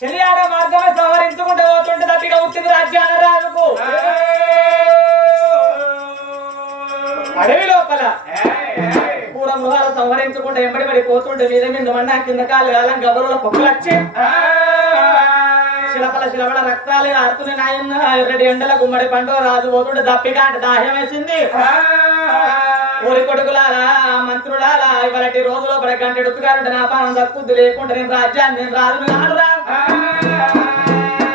చెలియాట మార్గమే సంహరించుకుంటూ పోతుంటే తప్పిగా వచ్చింది రాజ్యాన రాజుకు అడవి లోపల పూర మృగాలు సంహరించుకుంటే ఎంబడి పడి పోతుంటే మీద మీద మన్నా కింద కాలు కాలం గబరుల పొక్కులు వచ్చి శిలబల రక్తాలు ఆడుతున్న నాయన్న ఎర్రటి ఎండల గుమ్మడి పండు రాజు పోతుంటే దప్పిగా అంటే దాహ్యం వేసింది ఊరి కొడుకులారా మంత్రులారా ఇవాళ రోజులో పడ గంట ఎడుతుగారుంటే నా పానం దక్కుద్దు లేకుంటే నేను రాజ్యాన్ని నేను రాజును కానురా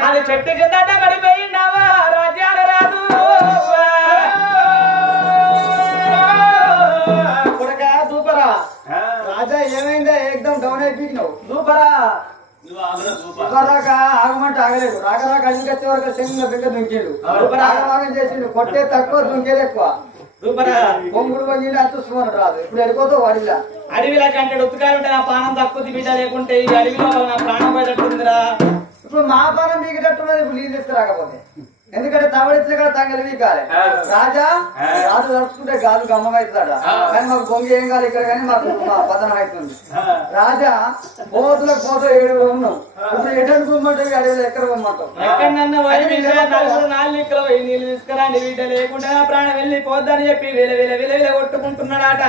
అది చెట్టు కిందట పడిపోయిందావా రాజ్యాల రాజు కొడక దూపరా రాజా ఏమైందా ఏకదం డౌన్ అయిపోయినావు దూపరా రాక ఆగమంటే ఆగలేదు రాక అడిగి వచ్చే వరకు శంగ బిడ్డ దుంకిండు ఆగమాగం చేసిండు కొట్టే తక్కువ దుంకేది ఎక్కువ పొంగుడు వంగి చూసుకున్నాడు రాదు ఇప్పుడు వెళ్ళిపోతావు అడివిలా అడవిలా కంటే ఉత్తుకాలుంటే నా పానం తక్కువ బిడ్డ లేకుంటే ఈ అడవిలో నా ప్రాణం పోయేటట్టుందిరా ఇప్పుడు మా పానం దిగేటట్టున్నది ఇప్పుడు నీళ్ళు ఇస్తే రాకపోతే ఎందుకంటే తవడిస్తే కూడా తంగలి వీకాలి రాజా రాజు నడుచుకుంటే గాజు గమ్మమవుతాడా కానీ మాకు బొంగి ఏం కాదు ఇక్కడ కానీ మాకు మా పతనం అవుతుంది రాజా పోతులకు పోతూ 7 ఉన్నాం ఇప్పుడు ఎటువంటి గుమ్మంటావు అడవిలో ఎక్కడ గుమ్మంటావు ఎక్కడన్నా నాలుగు ఇక్కడ నీళ్ళు తీసుకురండి వీట లేకుండా ప్రాణం వెళ్ళిపోద్దని చెప్పి విల కొట్టుకుంటున్నాడట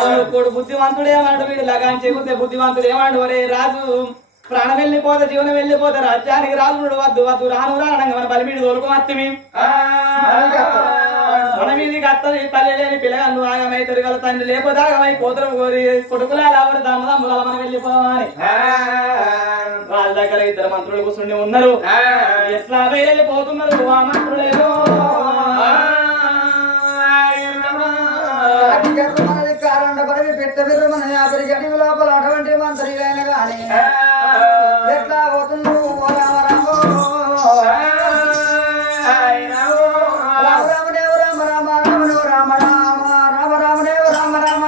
అల్లుకోడు బుద్ధిమంతుడేమాడు వీడు లగాన్ చెబితే బుద్ధిమంతుడు ఏమాడు ఒరే రాజు ప్రాణం వెళ్ళిపోతే జీవనం వెళ్ళిపోతే రాజ్యానికి రాజుడు వద్దు రాను రానంగా మన బలిమీడి తోలుకోమత్తిమి మన మీదికి అత్తది తల్లి లేని పిల్లగాళ్ళు ఆగమైతారు కదా తండ్రి లేకపోతే ఆగమై పోతరం కోరి కొడుకులా రావరు దమ్ముల మనం వెళ్ళిపోవాలి వాళ్ళ దగ్గర 2 మంత్రులు కూర్చుని ఉన్నారు ఎట్లా వెళ్ళిపోతున్నారు ఆ మంత్రులేమో కారణపడి పెట్టబెర్రు మన 50 గడి లోపల అటువంటి మంత్రులైన గాని ఎట్లా పోతున్నావు రామదేవ రామ రామ రామదేవ రామ రామ రామ రామదేవ రామ రామ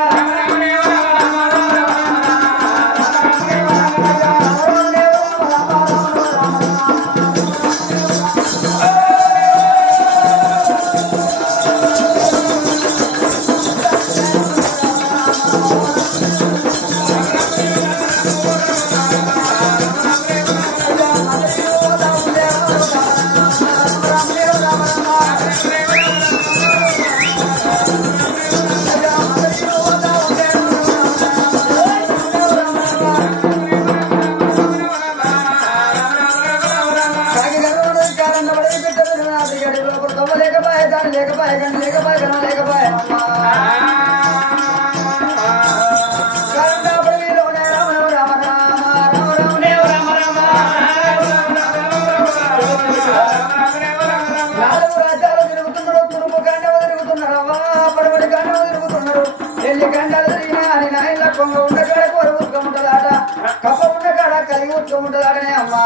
కప్ప ఉన్న కాడ కలిగి ఉంటుంటాడనే అమ్మా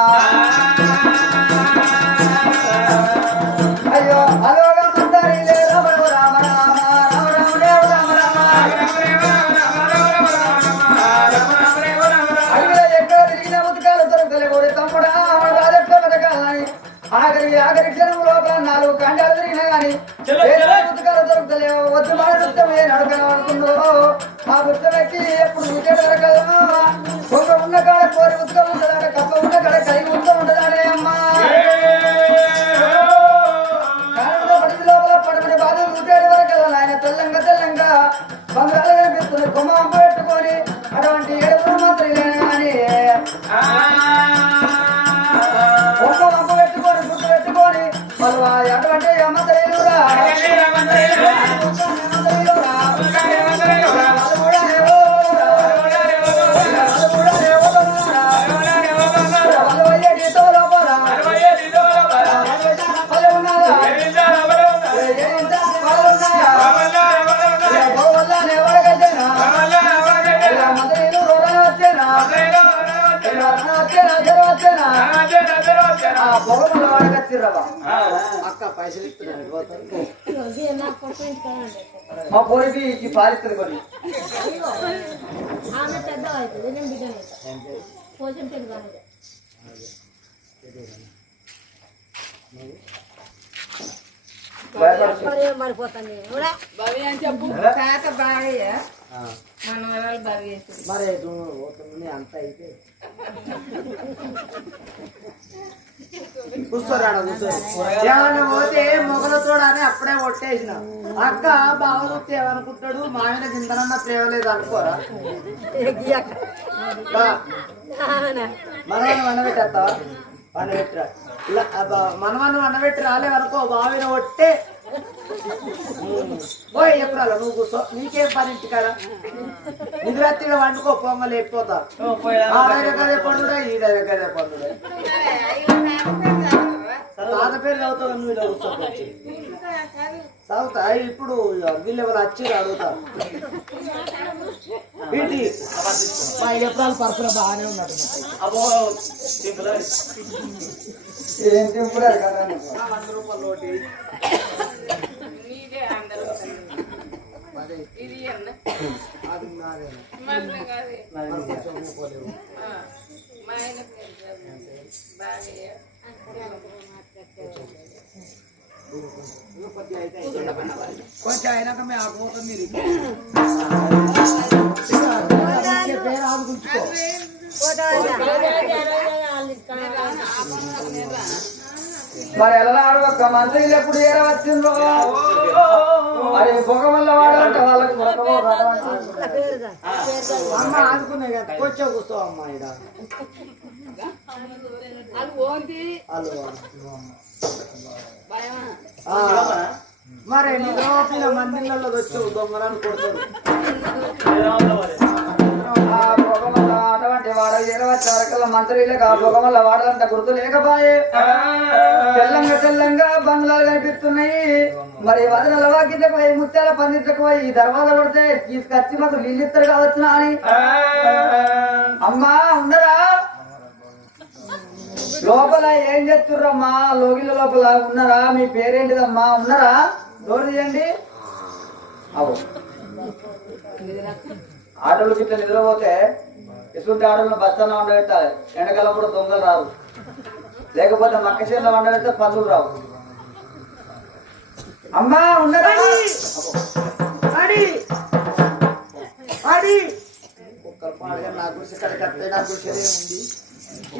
అయ్యో అలోగా మందారి రామ రామ రామ రామ రామదేవ రామ రామ అడిగిన ఎక్కడ తిరిగిన ఉతకాలు దొరకలే తమ్ముడా రాజెట్ల బతకాలని ఆఖరి క్షణం లోపల 4 ఖండాలు తిరిగినా గాని ఉతకాలు దొరుకుతలేవు వద్దు మాడుతామే నడకనడుతుందో ఆ గుర్త వ్యక్తి ఎప్పుడు వికెట్ దొరకదా కొంగ ఉన్న కాడ కోరి ఉతక ఉంటుందాడ కప్ప ఉన్న కాడ కలిగి ఉంటుందాడే అమ్మా పడి లోపల పడమని బాధ ఉతేడు వరకు ఆయన తెల్లంగా బంగాళ కనిపిస్తుంది కొమ్మ పెట్టుకొని అటువంటి 7 మంత్రులే కానీ కొమ్మ పెట్టుకొని గుర్తు పెట్టుకొని మరి అటువంటి మంత్రులురా అక్క పైసలు ఇస్తున్నాను మా పోరికి పాలిస్తుంది కొన్ని మరిపోతాను మరి అంత అయితే కూర్చోరాడ ఏమన్నా పోతే మొగలతో అని అప్పుడే కొట్టేసిన అక్క బావ చూస్తే ఏమనుకుంటాడు మా ఆయన గిందనన్న ప్రేమ లేదు అనుకోరా మనవాన్ని వండబెట్టేస్తావా వండబెట్టరా ఇలా మనవాన్ని వండబెట్టి రాలేవనుకో బావిన కొట్టే పోయి ఎప్పుడు నువ్వు కూర్చో నీకేం పని ఇంటికాడ నిద్రాత్రిగా వండుకో పొంగల్ లేకపోతా ఆ దగ్గరే పండుడా ఈ దగ్గరే పండుడా తాత పేరు చదువుతావు నువ్వు ఇలా కూర్చో చదువుతా ఇప్పుడు వీళ్ళు ఎవరు వచ్చి అడుగుతారు వీటి మా ఎప్పుడు పర్సులో బాగానే ఉన్నాడు ఏం తింపుడారు కదా 100 రూపాయలు నోటి కొంచెం అయినాక మేము ఆపోతాం మీరు పేరు ఆదుకుంటుకో మరి ఎలా ఒక మంత్రి ఎప్పుడు ఏర వచ్చిందో మరి పొగ వల్ల వాడంటే వాళ్ళకి అమ్మ ఆదుకునే కదా కొంచెం కూర్చో అమ్మ ఇడ మరి నిద్రపోయిన మందిరంలో వచ్చి దొంగలను కొడతారు అటువంటి వాడ ఏరవచ్చే వరకల్లా మంత్రులకు ఆ పొగ వల్ల వాడాలంట గుర్తు లేకపోయే తెల్లంగా బంగ్లాలు కనిపిస్తున్నాయి మరి వదనల వాకిట్లకు పోయి ముత్యాల పందిట్లకు పోయి ఈ దర్వాజ కొడితే తీసుకొచ్చి మాకు నీళ్ళు ఇస్తారు కావచ్చునా అని అమ్మా ఉండరా లోపల ఏం చేస్తుర్రమ్మా లోగిల లోపల ఉన్నారా మీ పేరేంటిదమ్మా ఉన్నారా డోర్ తీయండి అవు ఆటోలు గిట్ల నిద్రపోతే ఇసుంటి ఆటోలను బస్తాల్లో వండబెట్టాలి ఎండకాలం కూడా దొంగలు రావు లేకపోతే మక్క చేతిలో వండబెడితే పందులు రావు అమ్మా ఉండరా కుక్కలు పాడుగా నా గుడిసె కడకత్తే నా గుడిసెలే ఉంది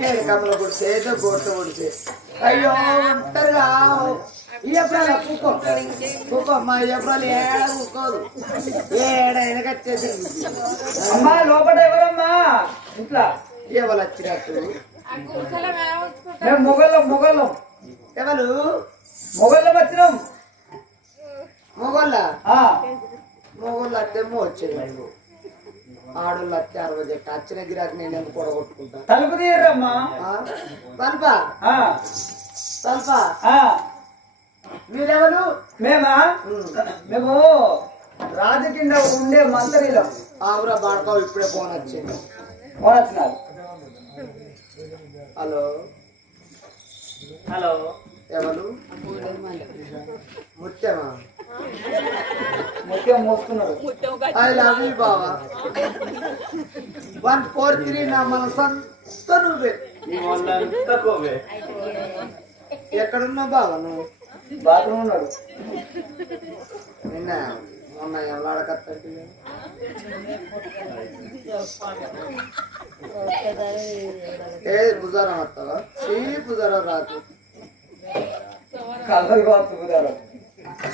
ఏడు కమ్మల గుడిసే ఏదో గోట గుడిసే అయ్యో ఉంటారుగా ఈ ఎప్పుడాల కుక్కో కుక్కో మా ఎప్పుడాలు ఏడ కుక్కోదు ఏడైనా కట్టేసి అమ్మా లోపల ఎవరమ్మా ఇంట్లో ఎవరు వచ్చినట్టు మేము మొగళ్ళం ఎవరు మొగళ్ళం వచ్చినాం మొగళ్ళ అట్టేమో వచ్చేది ఆడోళ్ళు అట్టే 60 వచ్చిన గిరాకి నేను ఎందుకు కూడా కొట్టుకుంటా తలుపు తీయరమ్మా తలుపా మీరెవరు మేము రాజు కింద ఉండే మంత్రిలో ఆవురా బాడకావు ఇప్పుడే ఫోన్ వచ్చినారు హలో ఎవరు ముత్యమా ముత్యం మోస్తున్నారు ఐ లవ్ యూ బావా 143 నా మనసంతా నువ్వే ఎక్కడున్నావు బావా నువ్వు బాత్రూమ్ ఉన్నాడు నిన్న మొన్న ఎవలాడకత్తంటే ఏది బుధారం వస్తావా బుధారం రాత్రి కలర్ కావచ్చు బుధారం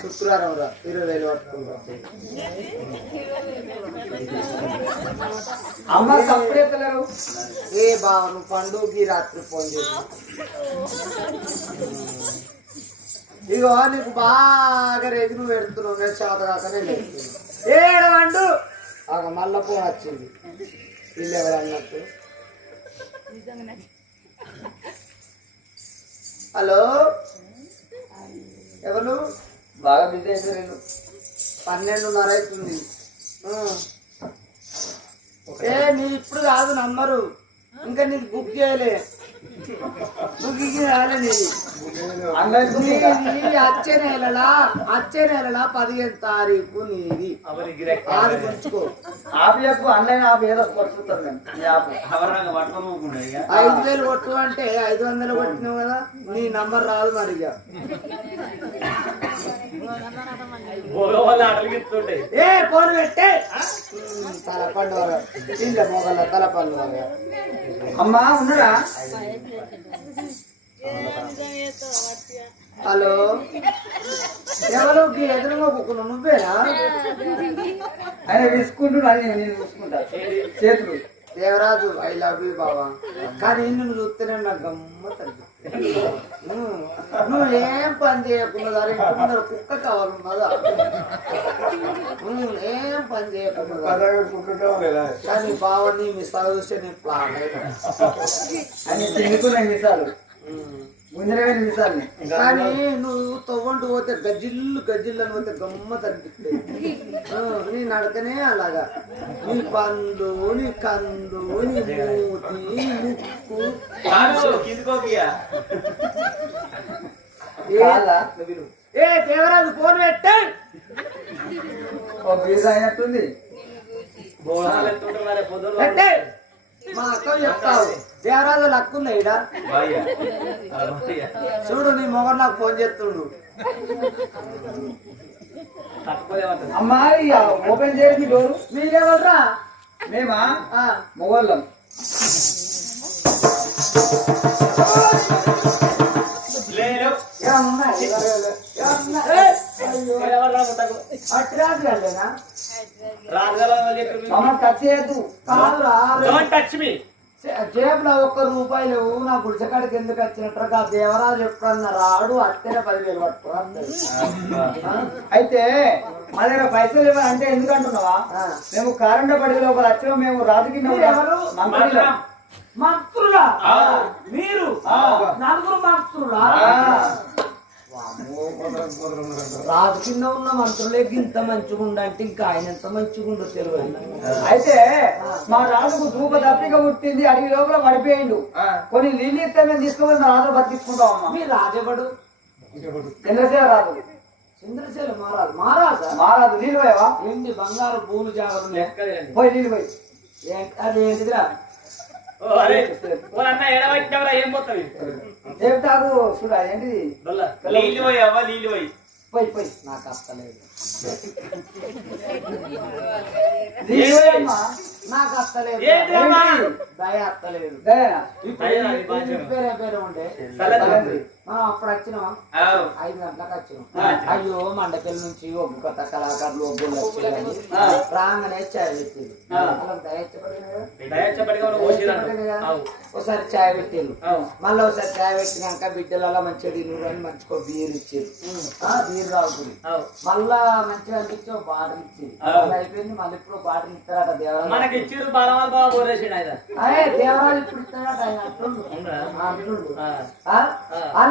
శుక్రవారం రా 20,000 పట్టుకుంటా అమ్మ సపరేతలేరు ఏ బావ నువ్వు పండుగకి రాత్రి ఫోన్ చేసి ఇగో నీకు బాగా రేగి నువ్వు పెడుతున్నావు నేను చేత కాకనే లేదు ఏడవండు ఆగ మళ్ళా ఫోన్ వచ్చింది వీళ్ళు ఎవరు అన్నట్టు హలో ఎవరు బాగా బిజీ అయిపోయారు 12:30 అవుతుంది నీ ఇప్పుడు కాదు నంబరు ఇంకా నీకు బుక్ చేయలే బుకింగ్ రాలే నీది వచ్చే నెలలా 15 తారీఖు నీది అది గుర్చుకో ఆపు ఆన్లైన్ ఆపు ఏదో కొట్టుకుంటారు 5,000 కొట్టు అంటే 500 కొట్టినావు కదా నీ నంబర్ రాదు మరిగా ఏ ఫోన్ పెట్టే తలపండు మొగల తలపండు అమ్మా ఉన్నాడా హలో ఎవరు ఎదురుగా కూకున్నావు నువ్వేనా ఆయన విసుకుంటున్నా నేను చూసుకుంటా చేతులు దేవరాజు ఐ లవ్ యూ బావా కానీ నువ్వు చూస్తేనే నాకు గమ్మత్ నువ్వు ఏం పని చేయకుండా ఇంటి కుక్క కావాలన్నదా ఏం పని చేయకుండా కానీ బావ నీ మిసాలు చూస్తే నేను ప్లాన్ అని తినుకున్నాయి మిసాలు ముందరగా మిసాలు కానీ నువ్వు తవ్వంటూ పోతే గజ్జిల్లు అని పోతే గమ్మత్ అనిపిస్తుంది నీ నడకనే అలాగా నీ పండు నీ కందు నీ మూతి ముక్కు ఏ దేవరాజు ఫోన్ పెట్టే అయినట్టుంది మా అక్క చెప్తావు దేవరాజు లక్కుందా ఈడ చూడు నీ మొగడు నాకు ఫోన్ చేస్తుండు అమ్మాయి ఓపెన్ చేసి డోరు మీరేమరా మేమా మొగోళ్ళం జేబులో ₹1 నా గుడిసెకాడికి ఎందుకు వచ్చినట్టు దేవరాజు ఎప్పుడన్నా రాడు అత్తనే 10,000 పట్టుకున్నాడు. అయితే మా దగ్గర పైసలు ఇవ్వాలంటే ఎందుకంటున్నావా మేము కారండ పడి లోపల వచ్చినా మేము రాజకీయ మంత్రులా మీరు నలుగురు మంత్రులా రాజు కింద ఉన్న మంత్రులే ఇంత మంచిగుండ అంటే ఇంకా ఆయన ఎంత మంచిగుండో తెలియదు. అయితే మా రాజుకు ధూప దప్పిక పుట్టింది అడిగి లోపల పడిపోయిండు కొన్ని నీళ్ళు ఇస్తే మేము తీసుకుని రాజు బతికించుకుంటాం అమ్మా. మీ రాజబడు చంద్రశేఖర రాజు చంద్రశేఖర మహారాజా మహారాజు నీళ్ళు పోయావా ఏంటి బంగారు భూమి జాగ్రత్త పోయి నీళ్ళు పోయి అది ఏంటిదిరా ఏం పోతుంది దేవతాకు చూడ ఏంటిది నీళ్ళు పోయావా నీళ్ళు పోయి పోయి పోయి నాకు అస్తలేదు నీళ్ళు పోయమ్మా నాకు అస్తలేదు దయ అత్తలేదు దయనా? పేరే ఉండే మనం అప్పుడు వచ్చినాం 5 గంటలకు వచ్చినాం. అయ్యో మండపల్లి నుంచి ఒగ్గు కొత్త కళాకారులు ఒగ్గులు వచ్చాయని రాగానే చాయ్ పెట్టింది. ఒకసారి చాయ్ పెట్టిండు మళ్ళీ ఒకసారి చాయ్ పెట్టినాక బిడ్డలలో మంచిగా తిన్నారు అని మంచిగా బీర్ ఇచ్చారు. బీర్ తాగుతుంది మళ్ళా మంచిగా అనిపించి ఒక బాటిల్ ఇచ్చింది. అయిపోయింది మళ్ళీ ఇప్పుడు బాటిల్ ఇస్తారట దేవరాజు ఇచ్చారు బాలమాల బాబా బోరేసిండు ఆయన దేవరాజు ఇప్పుడు ఇస్తారట ఆయన అంటుండు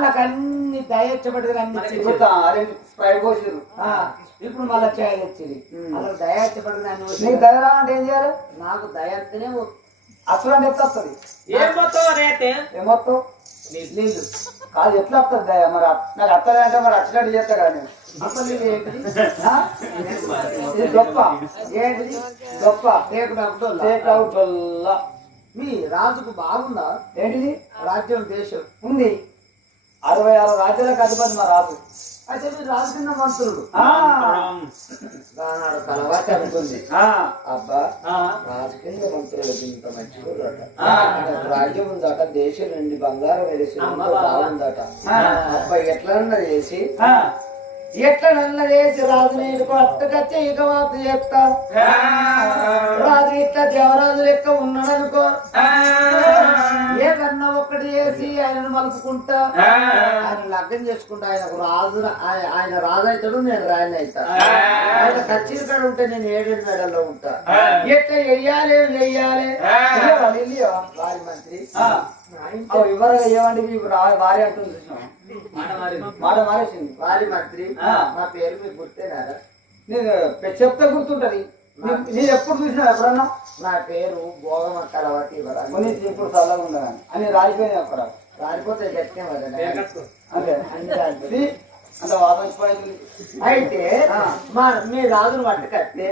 వాళ్ళకి అన్ని దయచ్చబడి అన్ని ఇప్పుడు మళ్ళీ చాయ్ తెచ్చింది అలా దయచ్చబడి నీకు దయరా అంటే ఏం చేయాలి నాకు దయత్తనే అసలు అంటే ఎట్లా వస్తుంది ఏం మొత్తం నీళ్ళు కాదు ఎట్లా వస్తుంది దయ మరి నాకు అత్తలే అంటే మరి అచ్చినట్టు చేస్తా కదా నేను అసలు ఇది ఏంటిది ఇది గొప్ప ఏంటిది గొప్ప టేకుడౌట్ మీ రాజుకు బాగుందా ఏంటిది రాజ్యం దేశం ఉంది 66 రాజ్యాలకు అధిపతి మా రాజు. అయితే మీరు రాజు కింద మంత్రులు దానాడు తలవాటి అనుకుంది అబ్బా రాజు కింద మంత్రులు ఇంత మంచిగా రాజ్యం ఉందట దేశం నుండి బంగారం వేసి బాగుందట అబ్బా ఎట్లన్నా చేసి ఎట్లనన్నా చేసి రాజు నేను పట్టుకొచ్చి ఇక మాకు చెప్తా రాజు ఇట్లా దేవరాజు లెక్క ఉన్నాడనుకో ఏదన్నా ఒక్కటి చేసి ఆయనను మలుపుకుంటా ఆయన లగ్నం చేసుకుంటా ఆయనకు రాజు ఆయన రాజు అవుతాడు నేను రాయని అవుతా ఆయన కచ్చిరికాడ ఉంటే నేను 7 మెడల్లో ఉంటా ఎట్లా వెయ్యాలి వారి మంత్రి వివరంగా ఏమంటే వారి అంటుంది మాట మారేసింది వారి మంత్రి నా పేరు మీకు గుర్తేనారా నేను చెప్తే గుర్తుంటది నేను ఎప్పుడు చూసినా ఎప్పుడన్నా నా పేరు భోగమ కలవటి కొన్ని ఇప్పుడు చల్లగా ఉండదని అని రాలిపోయినాయి అక్కడ రాలిపోతే గట్టినే అదే అంత వాపించిపోయింది. అయితే మీ రాజును పట్టుకట్టే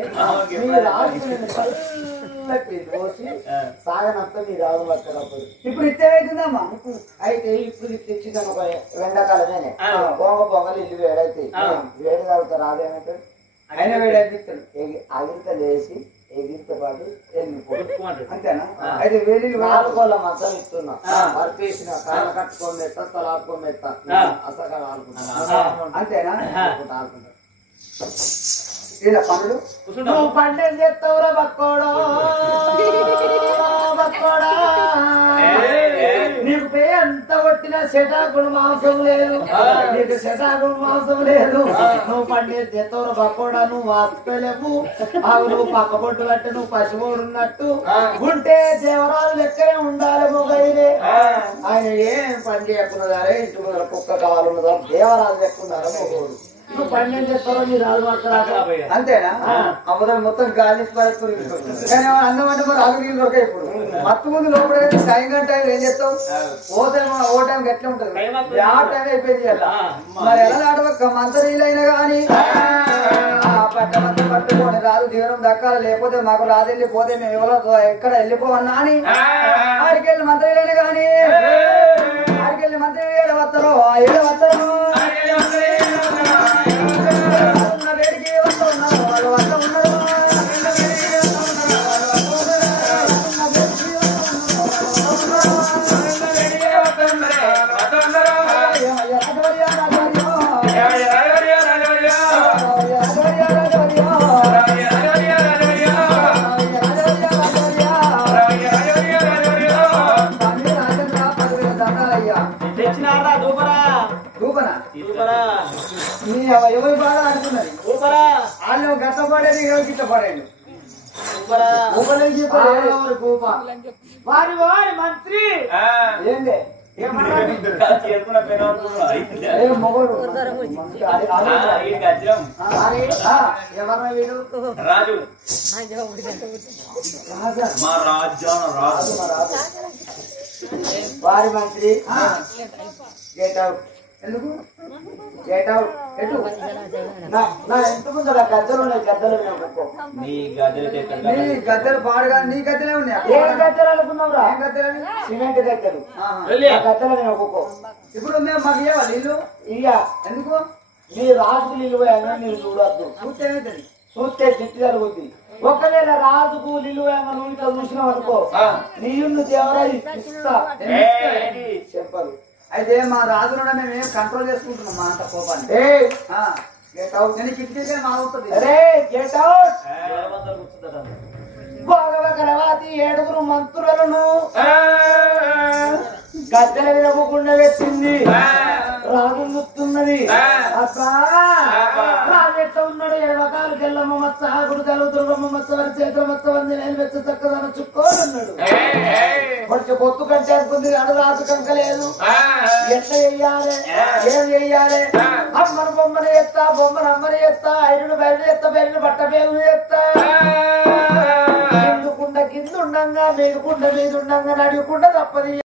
మీ రాజు పోసి సాగనంతా మీ రాజు పట్టుకపోయి ఇప్పుడు ఇచ్చేదమ్మా అయితే ఇప్పుడు తెచ్చిందని ఒక ఎండాకాలమేనే పొగలు ఇల్లు వేడైతే వేడి తాగుతా రాజు ఏమంటాడు ఆయన వేడైపిస్తాడు అగిరిత లేసి ఎగిరితో పాటు వెళ్ళిపోయి అంతేనా? అయితే వేడి 4 కోళ్ళ మద్దం ఇస్తున్నా మరిపేసిన కాళ్ళ కట్టుకొని మెత్త తలాడుకొని మెత్త అసలు ఆడుకుంటా అంతేనా? ఆడుకుంటా ఇలా పనులు నువ్వు పండేం చేస్తావురా బక్కోడా నీకు పే ఎంత కొట్టినా శటాకుడు మాంసం లేదు నీకు శటాకుడు మాంసం లేదు నువ్వు పండేం చేస్తావురా బక్కోడా నువ్వు వాసుకోలేవు అవి నువ్వు పక్క పొట్టు కట్టి నువ్వు పసిపోడు ఉన్నట్టు ఉంటే దేవరాలు లెక్కనే ఉండాలి మొగైనే ఆయన ఏం పని చేయకున్నదారే ఇంటి ముందర కుక్క కావాలన్నదా దేవరాలు లెక్కున్నారా మొగోడు నువ్వు పండేం చేస్తారో నీ రాజు పడతారా అంతేనా? అమ్మదం మొత్తం గాలి కానీ అన్నం అంటే మరి ఆగు నీళ్ళు దొరకాయి. ఇప్పుడు మత్తు ముందు లోపల సాయంకాలం టైం ఏం చేస్తావు? ఓ టైం ఎట్లా ఉంటది? ఆ టైం అయిపోయింది కదా మరి ఎలా ఆడవక్క మంత నీళ్ళైనా కానీ పట్ట పట్టుకొని రాదు దీవెనం దక్కాలి లేకపోతే మాకు రాదు వెళ్ళిపోతే మేము ఎవరో ఎక్కడ వెళ్ళిపోవన్నా అని ఆడికెళ్ళి మంత్రి లేని కానీ ఆడికెళ్ళి మంత్రి ఏడు వస్తారు ఆ ఏడు వస్తారు వేడికి వస్తూ ఉన్నారు వాళ్ళు వస్తూ ఉన్నారు ఎవరి బాధ అనుకున్నది వాళ్ళు గట్టపడేది ఎవరు గిట్టపడేది వారి వారి మంత్రి ఏంది మొగడు ఎవరన్నా వీడు రాజు వారి మంత్రి గెట్ అవుట్ ఎందుకు గెట్ అవుట్ ఎటు నా ఎంత ముందు గద్దెలు ఉన్నాయి గద్దెలు నీ గద్దెలు నీ గద్దెలు పాడుగా నీ గద్దెలే ఉన్నాయి ఏం గద్దెలు అనుకున్నావురా ఏం గద్దెలు సిమెంట్ గద్దెలు గద్దెలు నేను ఒక్కొక్కో ఇప్పుడు మేము మాకు ఇవ్వాలి ఇల్లు ఇయ్య ఎందుకు నీ రాజుకు నిలువైనా మీరు చూడద్దు చూస్తే ఏమవుతుంది చూస్తే చిట్టి జరుగుద్ది ఒకవేళ రాజుకు నిలువైనా నువ్వు ఇట్లా చూసినావు అనుకో నీళ్ళు దేవరా ఇస్తా చెప్పాలి అయితే మా రాజును మేము కంట్రోల్ చేసుకుంటున్నాం మా అంత కోపాన్ని గెట్ అవుట్ నేను కిట్టే మా అవుతుంది గెట్ అవుట్ భోగవకరవాతి 7 మంత్రులను గద్దెల విరవకుండా పెట్టింది రాజు గుర్తున్నది అబ్బా రాజు ఎట్లా ఉన్నాడు 7 రకాలు గెల్లమ్మ మచ్చ ఆగుడు తెలు దుర్గమ్మ మచ్చ వారి చేతుల మచ్చ వంది నేను వెచ్చ చక్కదన చుక్కోనున్నాడు కొంచెం పొత్తు కంటే అనుకుంది అడు రాజు కంకలేదు ఎట్లా చెయ్యాలి ఏం చెయ్యాలి అమ్మను బొమ్మను ఎత్తా బొమ్మను అమ్మని ఎత్తా ఐదును బయలు ఎత్తా బయలును బట్ట పేరు ఎత్తా కిందుకుండ కిందుండంగా మీదుకుండ మీదుండంగా నడుకుండ తప్పది